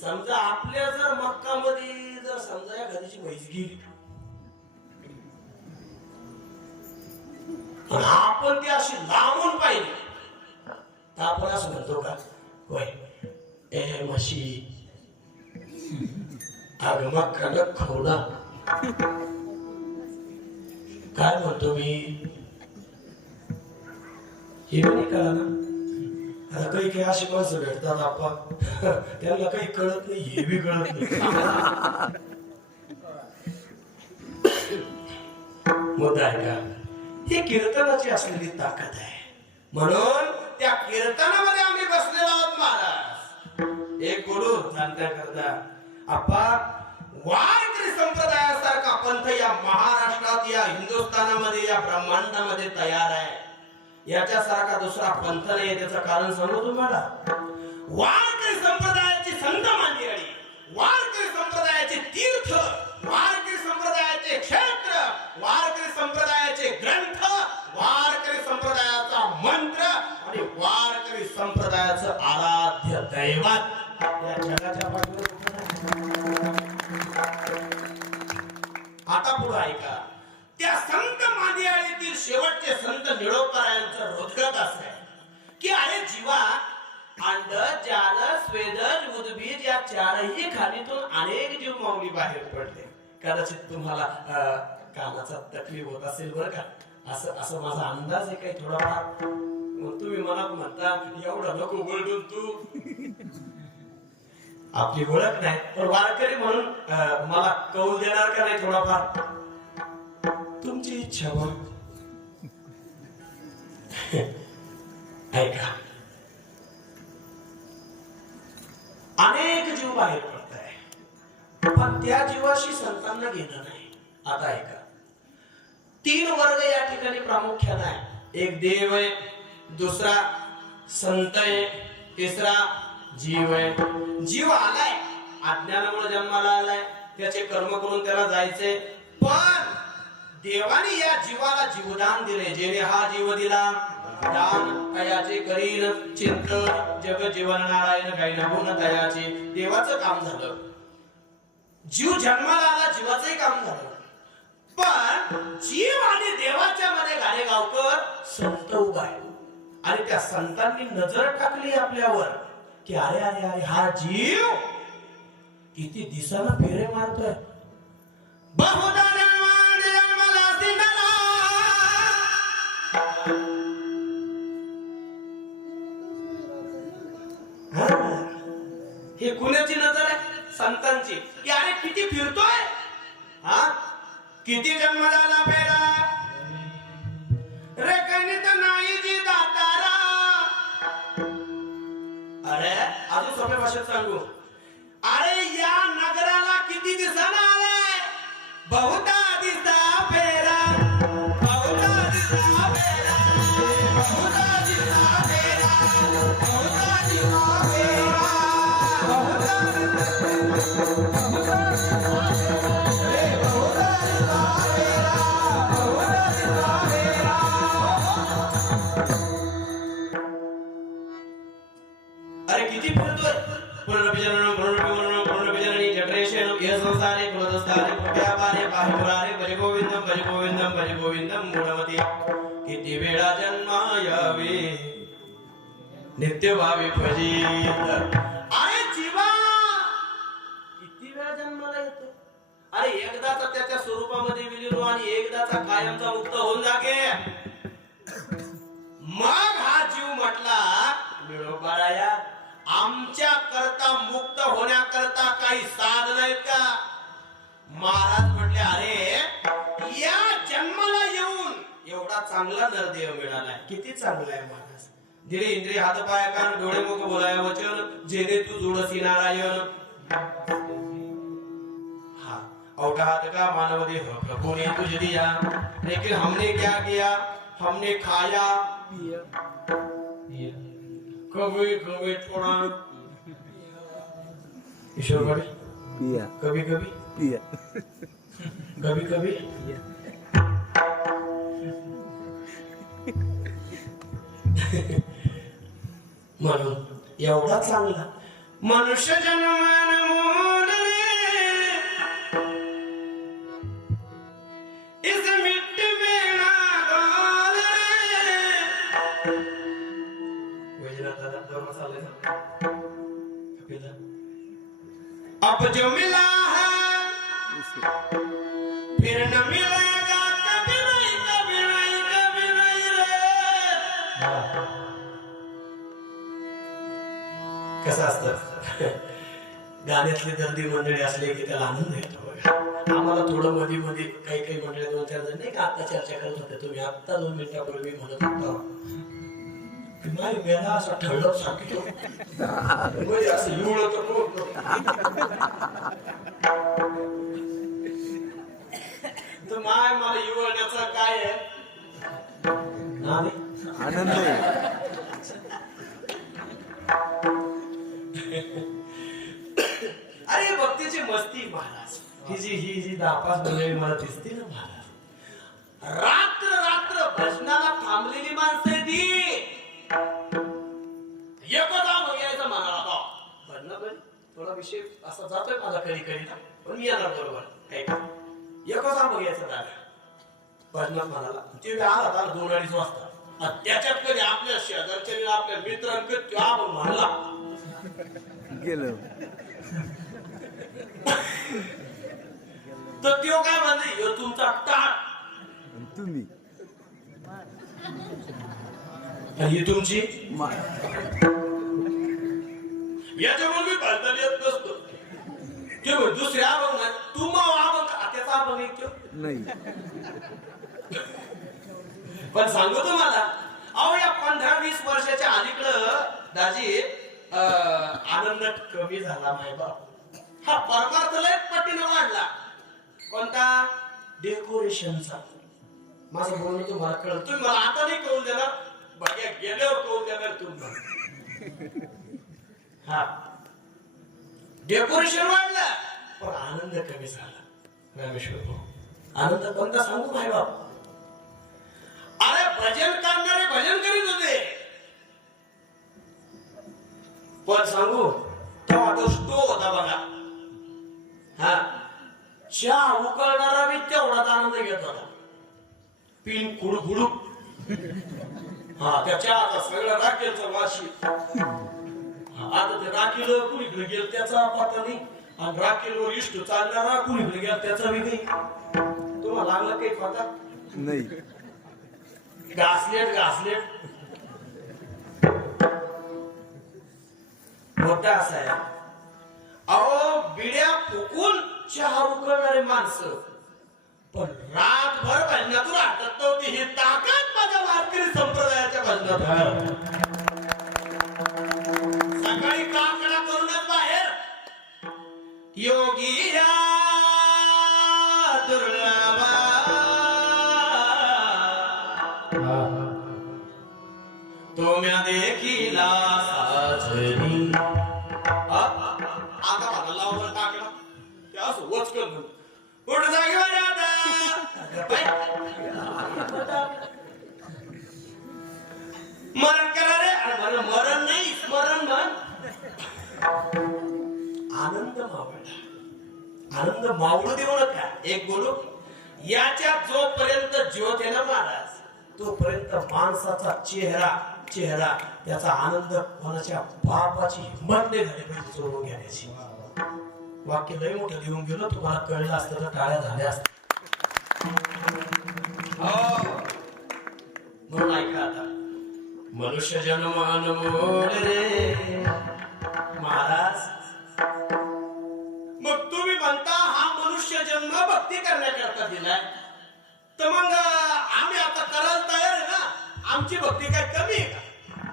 समजा आपल्या जर मक्का मध्ये जर समजा एखाद्याची म्हैस गेली आणि आपण ती अशी लांबून पाहिली तर आपण असं म्हणतो का, होय ए म्हशी अग मक्का न खाऊ ना, काय म्हणतो मी? हे नाही कळा ना. आता काही काही अशी माणसं भेटतात आपण त्यांना काही कळत नाही, हे बी कळत नाही. मुद्दा आहे का? ही कीर्तनाची असलेली ताकद आहे, म्हणून त्या कीर्तनामध्ये आम्ही बसलेलो आहोत महाराज. एक गुरु सांगता करता आपा वारकरी संप्रदायासारखा पंथ या महाराष्ट्रात, या हिंदुस्थानामध्ये, या ब्रह्मांडामध्ये तयार आहे. याच्यासारखा दुसरा पंथ नाही. त्याचं कारण सांगू तुम्हाला. वारकरी संप्रदायाची संत मंडळी, वारकरी संप्रदायाचे तीर्थ, वारकरी संप्रदायाचे क्षेत्र, वारकरी संप्रदायाचे ग्रंथ, वारकरी संप्रदायाचा मंत्र आणि वारकरी संप्रदायाचं आराध्य दैवत या जगाच्या पाठीवर. आता पुढे ऐका. त्या संत मादियाळीतील शेवटचे संत निळोकरांचं रोधगत असं आहे की अरे जीवा, अंड, जाल, स्वेदज, उद्भिज या चारही खाणीतून अनेक जीव माऊली बाहेर पडले. कदाचित तुम्हाला कानाचा तकलीफ होत असेल बरं का. असं माझा अंदाज आहे काही थोडाफार. तुम्ही मनात म्हणता एवढा नको बोलतो तू, आपली ओळख नाही, पण वारकरी म्हणून मला कौल देणार का नाही थोडाफार? तुमची इच्छा मग ऐका. अनेक जीव बाहेर पडत आहे, पण त्या जीवाशी संतांना घेणं नाही. आता ऐका. 3 वर्ग या ठिकाणी प्रामुख्याने आहे. एक देव आहे, दुसरा संत आहे, तिसरा जीव आहे. जीव आलाय, अज्ञानामुळे जन्माला आलाय, त्याचे कर्म करून त्याला जायचंय, पण देवाने या जीवाला जीवदान दिले. जेणे हा जीव दिला दान तयाचे करीन चिंतन जग जीवन नारायण काही नभून तयाचे. देवाचं काम झालं, जीव जन्माला आला, जीवाचंही काम झालं. पण जीव आणि देवाच्या मध्ये गाणे गावकर संत उभा आहे आणि त्या संतांनी नजर टाकली आपल्यावर की अरे अरे अरे हा जीव किती दिसाला फेरे मारतोय. बहुधा हे कुणाची नजर आहे? संतांची. की अरे किती फिरतोय, हा किती जन्म झाला फेरा रे गणित नाही जी दातारा. अरे अजून सोप्या भाषेत सांगू, अरे या नगराला किती दिवसानं आलाय? बहुता दिसा फेरा, बहुता दिसा फेरा, बहुता दिसा फेरा, बहुता दिसा फेरा, बहुता अरे किती फिरतोय. पुनर्विजनन पुनर्विजनन पुनर्विजननी जनरेशन ये संसारे क्रोधस्थाने व्यापारे बाहुरारे भज गोविंदम भज गोविंदम भज गोविंदम मूढमती. किती वेळा जन्मा यावे नित्य व्हावे फजित. अरे जीवा किती वेळा जन्माला येतो. अरे एकदाचा त्याच्या स्वरूपामध्ये विलीन हो आणि एकदाचा कायमचा मुक्त होऊन जागे. मग हा जीव म्हटला निळोबाराया आमच्या करता मुक्त होण्याकरता काही साधन आहेत का? महाराज म्हटले अरे या जन्माला येऊन एवढा चांगला नरदेह मिळालाय. किती चांगला आहे महाराज. दिले इंद्रिय हात पाय कान डोळे मुख बोलाय वचन जेणे तू जोडसी नारायण. हा औटा हाथ का मानव देह प्रभु ने तुझे दिया, लेकिन हमने क्या किया? हमने खाया कभी कभी थोड़ा ईश्वर पिया कभी कभी पिया कभी कभी म्हणून एवढा चांगला मनुष्य जन्मान मोडले इस मिट्टी में ना गाल रे वैजनाथ दादा बरोबर चाललंय ना कपिला अब जो मिला है फिर न मिलेगा कभी नहीं कभी नहीं कभी नहीं रे कसं असतं गाण्यातली दर्दी मंडळी असले की त्याला आनंद येतो बघा. आम्हाला थोडं मध्ये मध्ये काही काही मंडळी 2-4 जण नाही का आता चर्चा करत होते तुम्ही आता 2 मिनिटापूर्वी म्हणत होता की नाही मेला असं ठळक सांगतो म्हणजे असं एवढं तर नव्हतं. तर माय मला युवण्याचं काय आहे आनंद आहे अरे भक्तीची मस्ती महाराज ही जी 10-5 मंडळी मला दिसते ना महाराज रात्र रात्र भजनाला थांबलेली माणसं आहे ती एकदा यायचं म्हणाला तो भजनामध्ये थोडा विषय असा जातोय माझा कधी कधी पण मी येणार बरोबर ऐका एकदा यायचं दादा भजनात म्हणाला ते आला त्याला 2-2:30 वाजता आणि त्याच्यात कधी आपल्या शेजारच्या आपल्या मित्रांकडे तो आपण म्हणला गेलो तर त्यो काय म्हणले ह्यो तुमचा टाट तुम्ही ही तुमची मा- याच्यामुळे मी भरता येत नसतो ते दुसऱ्या अभंग तू मग अभंग त्याचा अभंग ऐकतो नाही पण सांगू तुम्हाला अहो या 15-20 वर्षाच्या अलीकडं दाजी आनंद कमी झाला माय बाप हा परमार्थ लय पटीने वाढला कोणता डेकोरेशनचा माझं बोलणं तुम्हाला कळलं तुम्ही मला आता नाही कळून देणार बघ्या गेल्यावर कळून देणार तुम्ही हा डेकोरेशन वाढलं पण आनंद कमी झाला रामेश्वर भाऊ आनंद कोणता सांगू माय बाप अरे भजन करणारे भजन करीत होते पण सांगू तेव्हा तो स्टोव होता बघा हा चहा उकळणारा बी तेवढाच आनंद घेत होता पिन खुडखुडू हा त्या चहाचा सगळं राखेलचा वाशी आता ते राखेल कुणीकडे गेल त्याचा पत्ता नाही आणि राखेलवर इष्ट चालणारा कुणीकडे गेल त्याचा बी नाही तुम्हाला लागलं काही पत्ता नाही घासलेट मोठा असा आहे अहो बिड्या फुकून चहा उकळणारी माणसं पण रातभर भजनातून आटत नव्हती ही ताकद माझ्या वारकरी संप्रदायाच्या भजनात सकाळी काकडा करूनच बाहेर योगी या दुर्लभा तुम्या देखिला साजरी आता मला लावून टाकला ते असं वचकन म्हणून कुठं जागेवर मरण करा रे अरे मरण नाही स्मरण म्हण आनंद मावळला आनंद मावळू देऊ नका एक बोलू याच्या जोपर्यंत ज्योत आहे ना महाराज तोपर्यंत माणसाचा चेहरा त्याचा आनंद कोणाच्या बापाची हिंमत नाही झाली पाहिजे चोरून घेण्याची वाक्य लय मोठं देऊन गेलो तुम्हाला कळलं असतं तर टाळ्या झाल्या असत्या म्हणून ऐका आता मनुष्य जन्मान मोड रे महाराज मग तुम्ही म्हणता हा मनुष्य जन्म भक्ती करण्याकरता दिलाय तर मग आम्ही आता करायला तयार आहे ना आमची भक्ती काय कमी आहे का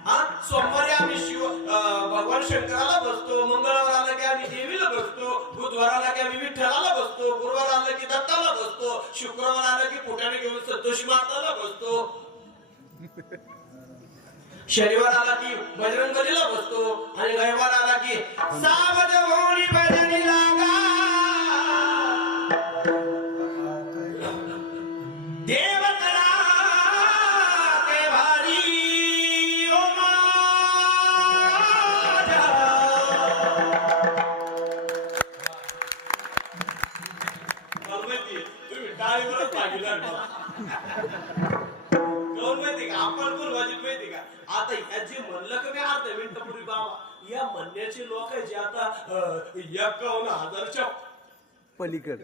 हा सोमवारी आम्ही भगवान शंकराला बसतो मंगळवार आला की आम्ही देवीला बसतो बुधवार आला की आम्ही विठ्ठलाला बसतो गुरुवार आला की दत्ताला बसतो शुक्रवार आला की पोटाने घेऊन संतोषी माताला बसतो शनिवार आला की बजरंगबलीला बसतो आणि रविवार आला की सावध होऊन भजनी लागा माहितीये तुम्ही टाळीवरच पाहिला कोण माहिती का आपण कोण भाजी माहिती का आता याची म्हणलं की मी अर्ध मिनिट पूर्वी बाबा या म्हणण्याचे लोक आहे जे आता 51,000च्या पलीकड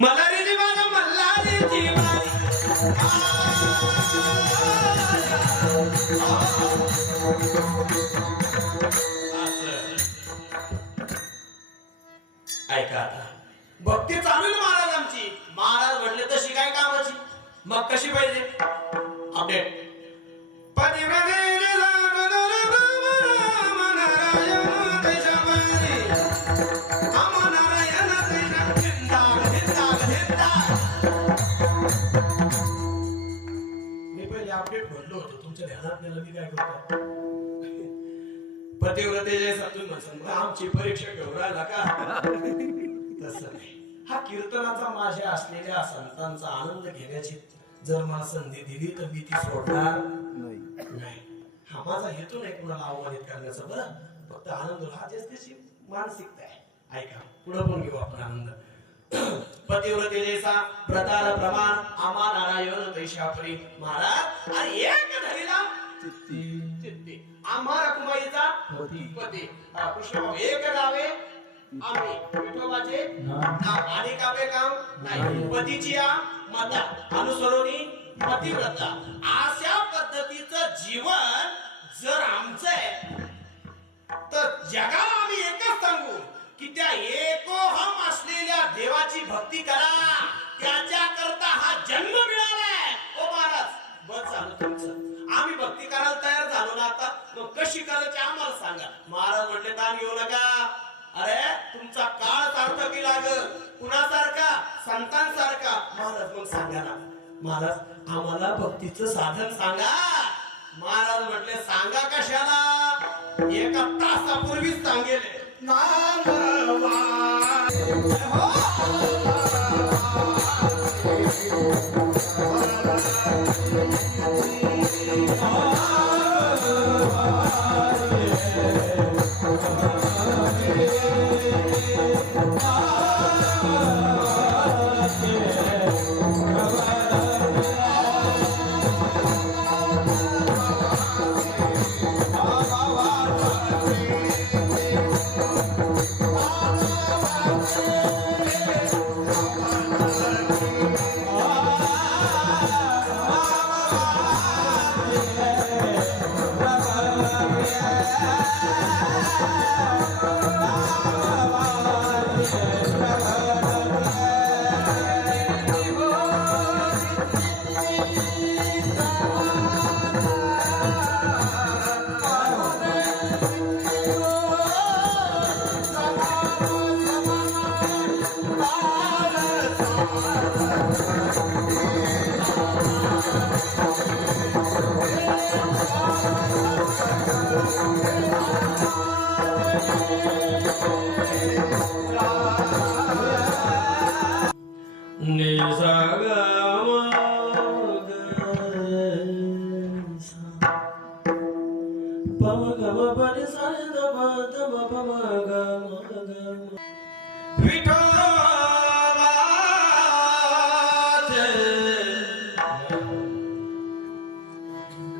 मल्हारी जीवाला मल्हारी जीवाला ऐका आता भक्ती चालू आहे महाराज आमची महाराज म्हटले तशी काय कामाची मग कशी पाहिजे अपडेट मी पहिले अपडेट बोललो होतो तुमच्या ध्यानात नेलं मी काय करतो पतिव्रते जे समजून मग आमची परीक्षा घेऊन राहिला का तसं नाही हा कीर्तनाचा माझ्या असलेल्या संतांचा आनंद घेण्याची जर मला संधी दिली तर मी ती सोडणार नाही हा माझा हेतू नाही कुणाला अवमानित करण्याचा बरं फक्त आनंद हा त्याची मानसिकता आहे ऐका पुढे पण घेऊ आपण आनंद पतिव्रते जैसा प्रतार प्रमाण आमा नारायण तैशापरी महाराज आणि एक धरीला चित्ती आम्हा रकुमाईचा पती कृष्ण एक नावे आम्ही विठोबाचे आणि कापे काम नाही पतीची माता अनुसरोनी पतिव्रता अशा पद्धतीचं जीवन जर आमचं आहे तर जगाला आम्ही एकच सांगू की त्या एकोहम असलेल्या देवाची भक्ती करा त्याच्या करता हा जन्म मिळालाय ओ महाराज बस झालं तुमचं आम्ही भक्ती करायला तयार झालो ना आता मग कशी करायची आम्हाला सांगा महाराज म्हटले ताण घेऊ नका अरे तुमचा काळ सार्थकी लागल कुणासारखा संतांसारखा महाराज मग सांगा ना महाराज आम्हाला भक्तीचं साधन सांगा महाराज म्हटले सांगा कशाला एका तासापूर्वीच सांगेल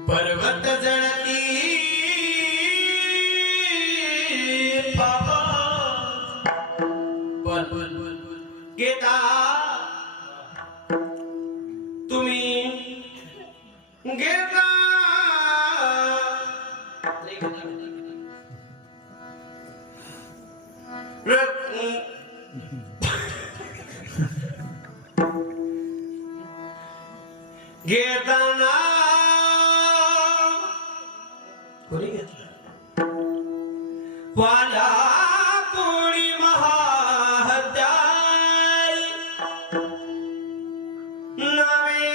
पर्वत जळती घेता तुम्ही घेता घेताना कोणी घेतलं वाला कोणी महाहत्यारी नवे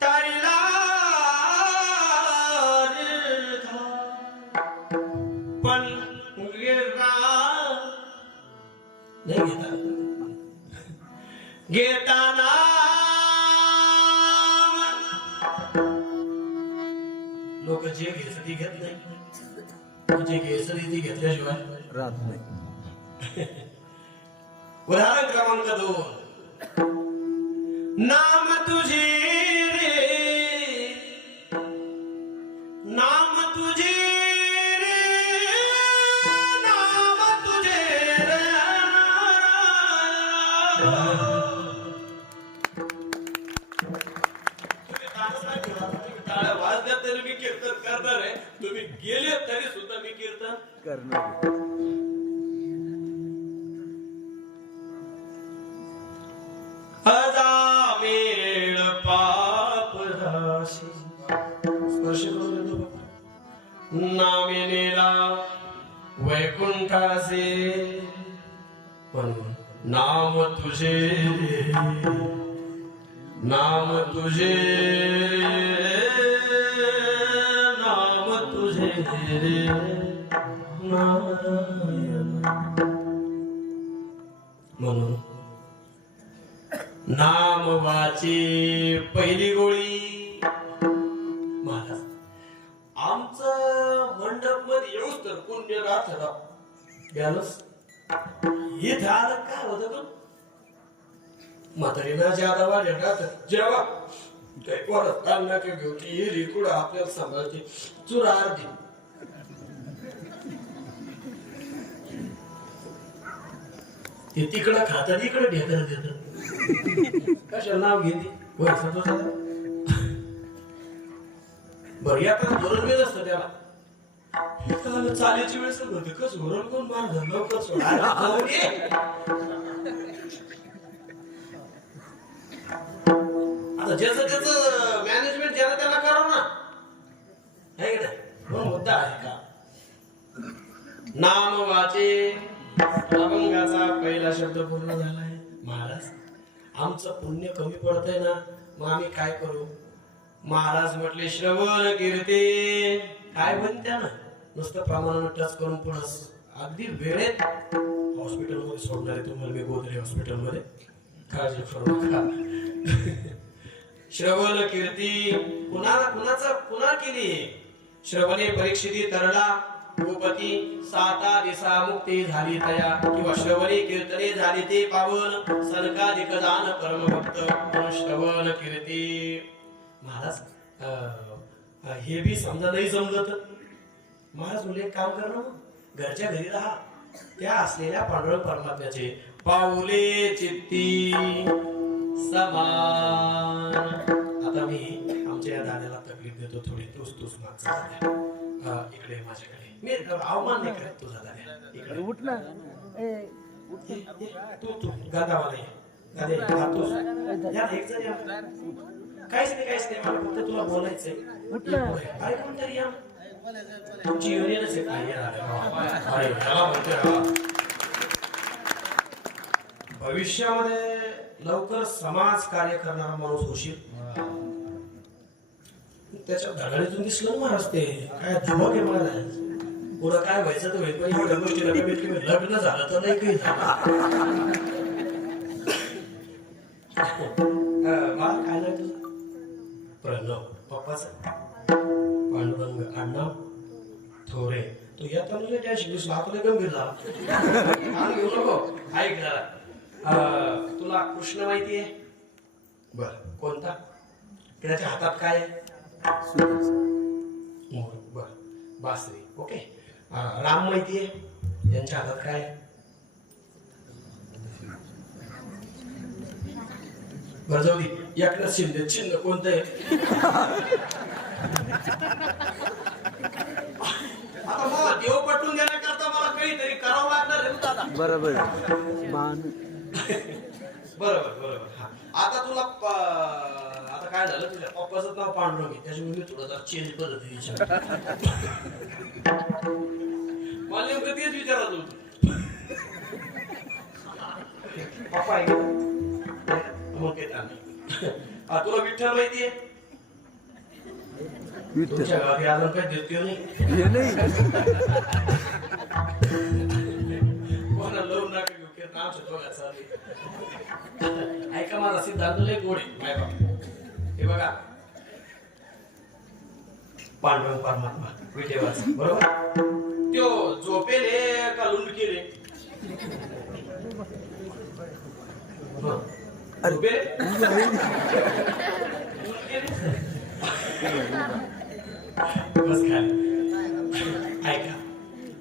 तरिला पण नाही घेताना लोक जे घेत ती घेत नाही म्हणजे केसरी घेतल्याशिवाय राहत नाही. उदाहरण क्रमांक 2. नाम तुझे रे, नाम तुझे रे, नाम तुझे रे टाळ्या वाजल्या तरी मी कीर्तन करणार आहे, तुम्ही गेले तरी सुद्धा मी कीर्तन करणार. अजामेळ पाप राशी स्पर्श करून देतो बाबा. नामे नेला वैकुंठासे, म्हणून नाम तुझे, नाम तुझे, नाम तुझे रे नारायण. म्हणून नाम वाची पहिली गोळी. महाराज आमचं मंडप मध्ये येऊच तर पुण्य राहत बॅलन्स हे झालं काय होतं का म्हातारीला ज्यादा वाढेल राहत जेव्हा काही परत काल ना काही घेऊन ही रिकुड आपल्याला सांभाळते चुरा अर्धी. ते तिकडं खातात इकडे ढेकर देतात. कशा नाव घेते बर याकडे धोरण वेळ असतं त्याला चालेची वेळ होते कस धोरण कोण मार लवकर सोडा. आता ज्याचं त्याचं मॅनेजमेंट ज्याला त्याला करावं ना, आहे की नाही. मुद्दा आहे का नाम वाचे अभंगाचा पहिला शब्द पूर्ण झालाय. महाराज आमचं पुण्य कमी पडतंय ना, मग आम्ही काय करू. महाराज म्हटले श्रवण कीर्ती काय म्हणत्या ना, नुसतं प्रमाणानं टच करून पुढं अगदी वेळेत हॉस्पिटल मध्ये सोडणार आहे तुम्हाला मी गोदरे हॉस्पिटल मध्ये, काळजी करू नका. श्रवण कीर्ती पुन्हा केली. श्रवणे परीक्षिती तरला भूपती साता दिसा मुक्ती झाली तया, किंवा श्रवणे कीर्तने झाली ते पावन सनकाधिक दान परमभक्त श्रवण कीर्ती. महाराज हे बी समजा नाही समजत. महाराज उल्लेख काम करणं घरच्या घरी राहा, त्या असलेल्या पांडुरंग परमात्म्याचे पाऊले चित्ती समान. आता मी आमच्या या दाद्याला तकलीफ देतो थोडी, तूच मागचा इकडे माझ्याकडे. मी अवमान नाही करत तुझा दाद्या, इकडे उठ ना. तू गादावाला ये. गादे हातोस या एक जण या. काहीच नाही मला फक्त तुला बोलायचंय. काय कोणतरी या तुमची युनियनच आहे काय अरे त्याला म्हणतोय भविष्यामध्ये लवकर समाज कार्य करणारा माणूस होशील. त्याच्या धडाडीतून दिसलं महाराज ते काय धमक आहे महाराज. पुढं काय व्हायचं तर होईल, पण एवढ्या गोष्टीला कमीत कमी लग्न झालं तर नाही काही झालं. मला काय नाही तुझं प्रणव पप्पाचा पांडुरंग अण्णा थोरे. तो येता म्हणजे त्या शिकला तुला गंभीर झाला घेऊ नको. ऐक जरा तुला कृष्ण माहिती आहे बर कोणता, त्याच्या हातात काय आहे बर बासरी. ओके राम माहिती आहे त्यांच्या हातात काय आहे बर जाऊ दे. एकनाथ शिंदे चिन्ह कोणतं आहे. आता मला देव पटवून देण्याकरता मला काहीतरी करावं लागणार आहे दादा. बरोबर बरोबर. हा आता तुला आता काय झालं तुझ्या पप्पाचं नाव पांडुरंग आहे त्याच्यामुळे मी थोडं जरा चेंज पद्धती विचार. मला नेमकं तेच विचारत होतो. पप्पा आहे मग तुला विठ्ठल माहितीये तुमच्या गावी अजून काही देतो नाही कोणा लव नका घेऊ की आमच्या दोघात चालू. ऐका माझा सिद्धांत लय गोड आहे माय बाप. हे बघा पांडुरंग परमात्मा विठेवाचा बरोबर त्यो झोपेले का लुंडकेले झोपेले बस खाली. ऐका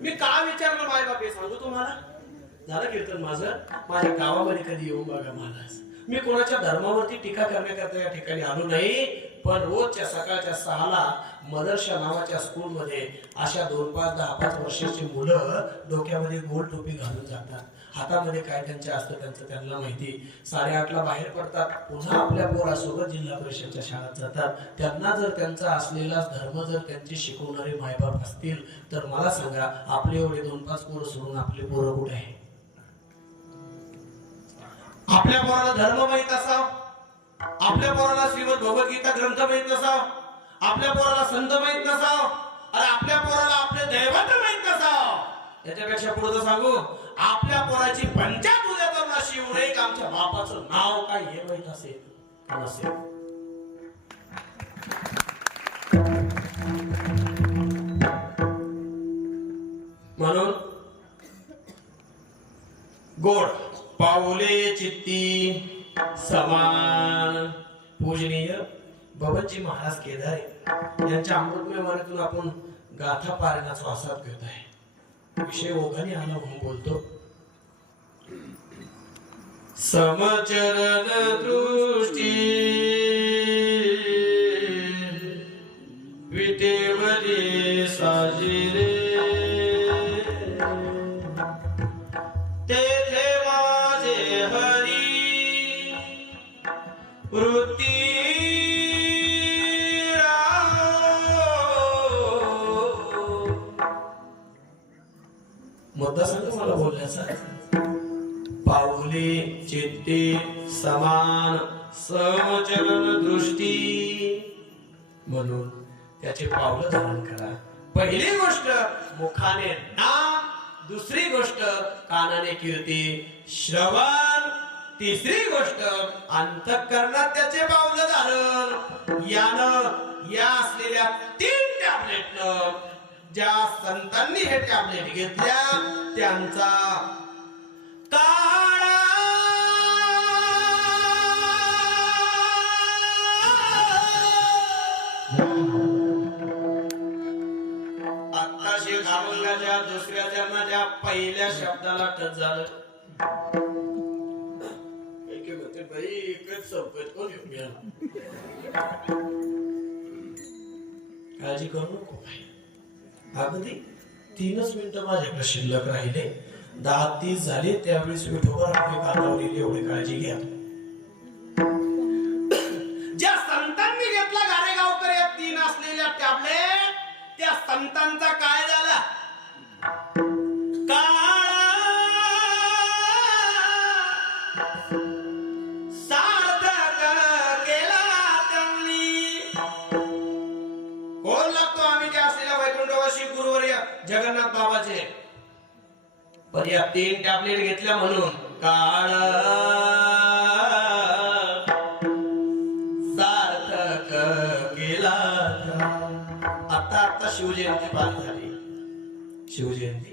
मी का विचारलं माय बाप हे सांगू तुम्हाला. झालं कीर्तन माझं. माझ्या गावामध्ये कधी येऊन बघा महाराज. मी कोणाच्या धर्मावरती टीका करण्याकरता या ठिकाणी आलो नाही, पण रोजच्या सकाळच्या 6ला मदरशा नावाच्या स्कूलमध्ये अशा 2, 5, 10, 5 वर्षाची मुलं डोक्यामध्ये गोल टोपी घालून जातात. हातामध्ये काय त्यांचे असतं त्यांचं त्यांना माहिती. 8:30ला बाहेर पडतात, पुन्हा आपल्या पोरासोबत जिल्हा परिषदच्या शाळेत जातात. त्यांना जर त्यांचा असलेला धर्म जर त्यांचे शिकवणारे मायबाप असतील तर मला सांगा, आपले एवढे 2-5 पोरं सोडून आपले पोरं कुठे आहे? आपल्या पोराला धर्म माहित असावं, आपल्या पोराला श्रीमद भगवद्गीता ग्रंथ माहित नसावं, आपल्या पोराला संत माहित नसावं, अरे आपल्या पोराला आपले दैवत माहित नसावं. याच्यापेक्षा पुढे सांगू, आपल्या पोराची पंचायत उद्या तर अशी उरेक आमच्या बापाचं नाव काय हे माहित असेल का नसेल. म्हणून गोड पाऊले चित्ती समान पूजनीय बबनजी महाराज केदारे यांच्या अमृतमय वाणीतून आपण गाथा पारायणाचा आस्वाद घेत आहे. विषय ओघाने आला म्हणून बोलतो. समचरण दृष्टी विटेवरी साजिरे तेथे माझे हरी वृत्ती मुद्दा सांगतो मला बोलण्याचा. पाऊले चित्ते समान समचलन दृष्टी म्हणून त्याचे पावलं धारण करा. पहिली गोष्ट मुखाने नाम, दुसरी गोष्ट कानाने कीर्ती श्रवण, तिसरी गोष्ट अंतःकरणात त्याचे पावलं धारण. यानं या असलेल्या 3 टॅबलेटनं ज्या संतांनी हे टॅबलेट घेतल्या त्यांचा काळा आत्ताशी अभंगाच्या दुसऱ्या चरणाच्या पहिल्या शब्दाला टच झालं. काळजी करू नको. अगदी 3च मिनिटं माझ्याकडे शिल्लक राहिले. 10:30 झाले त्यावेळेस विठोबा आपली कानावरील एवढी काळजी घ्या. ज्या संतांनी घेतला गारेगावकर या 3 असलेल्या टॅबलेट, त्या संतांचा काय झाला? सार्थक केला त्यांनी. कोण लागतो? आम्ही त्या असलेल्या वैकुंठवासी गुरुवर्य जगन्नाथ बाबाचे. पण या 3 टॅबलेट घेतल्या म्हणून काळ सार्थक केला. आता शिवजयंती पार झाली. शिवजयंती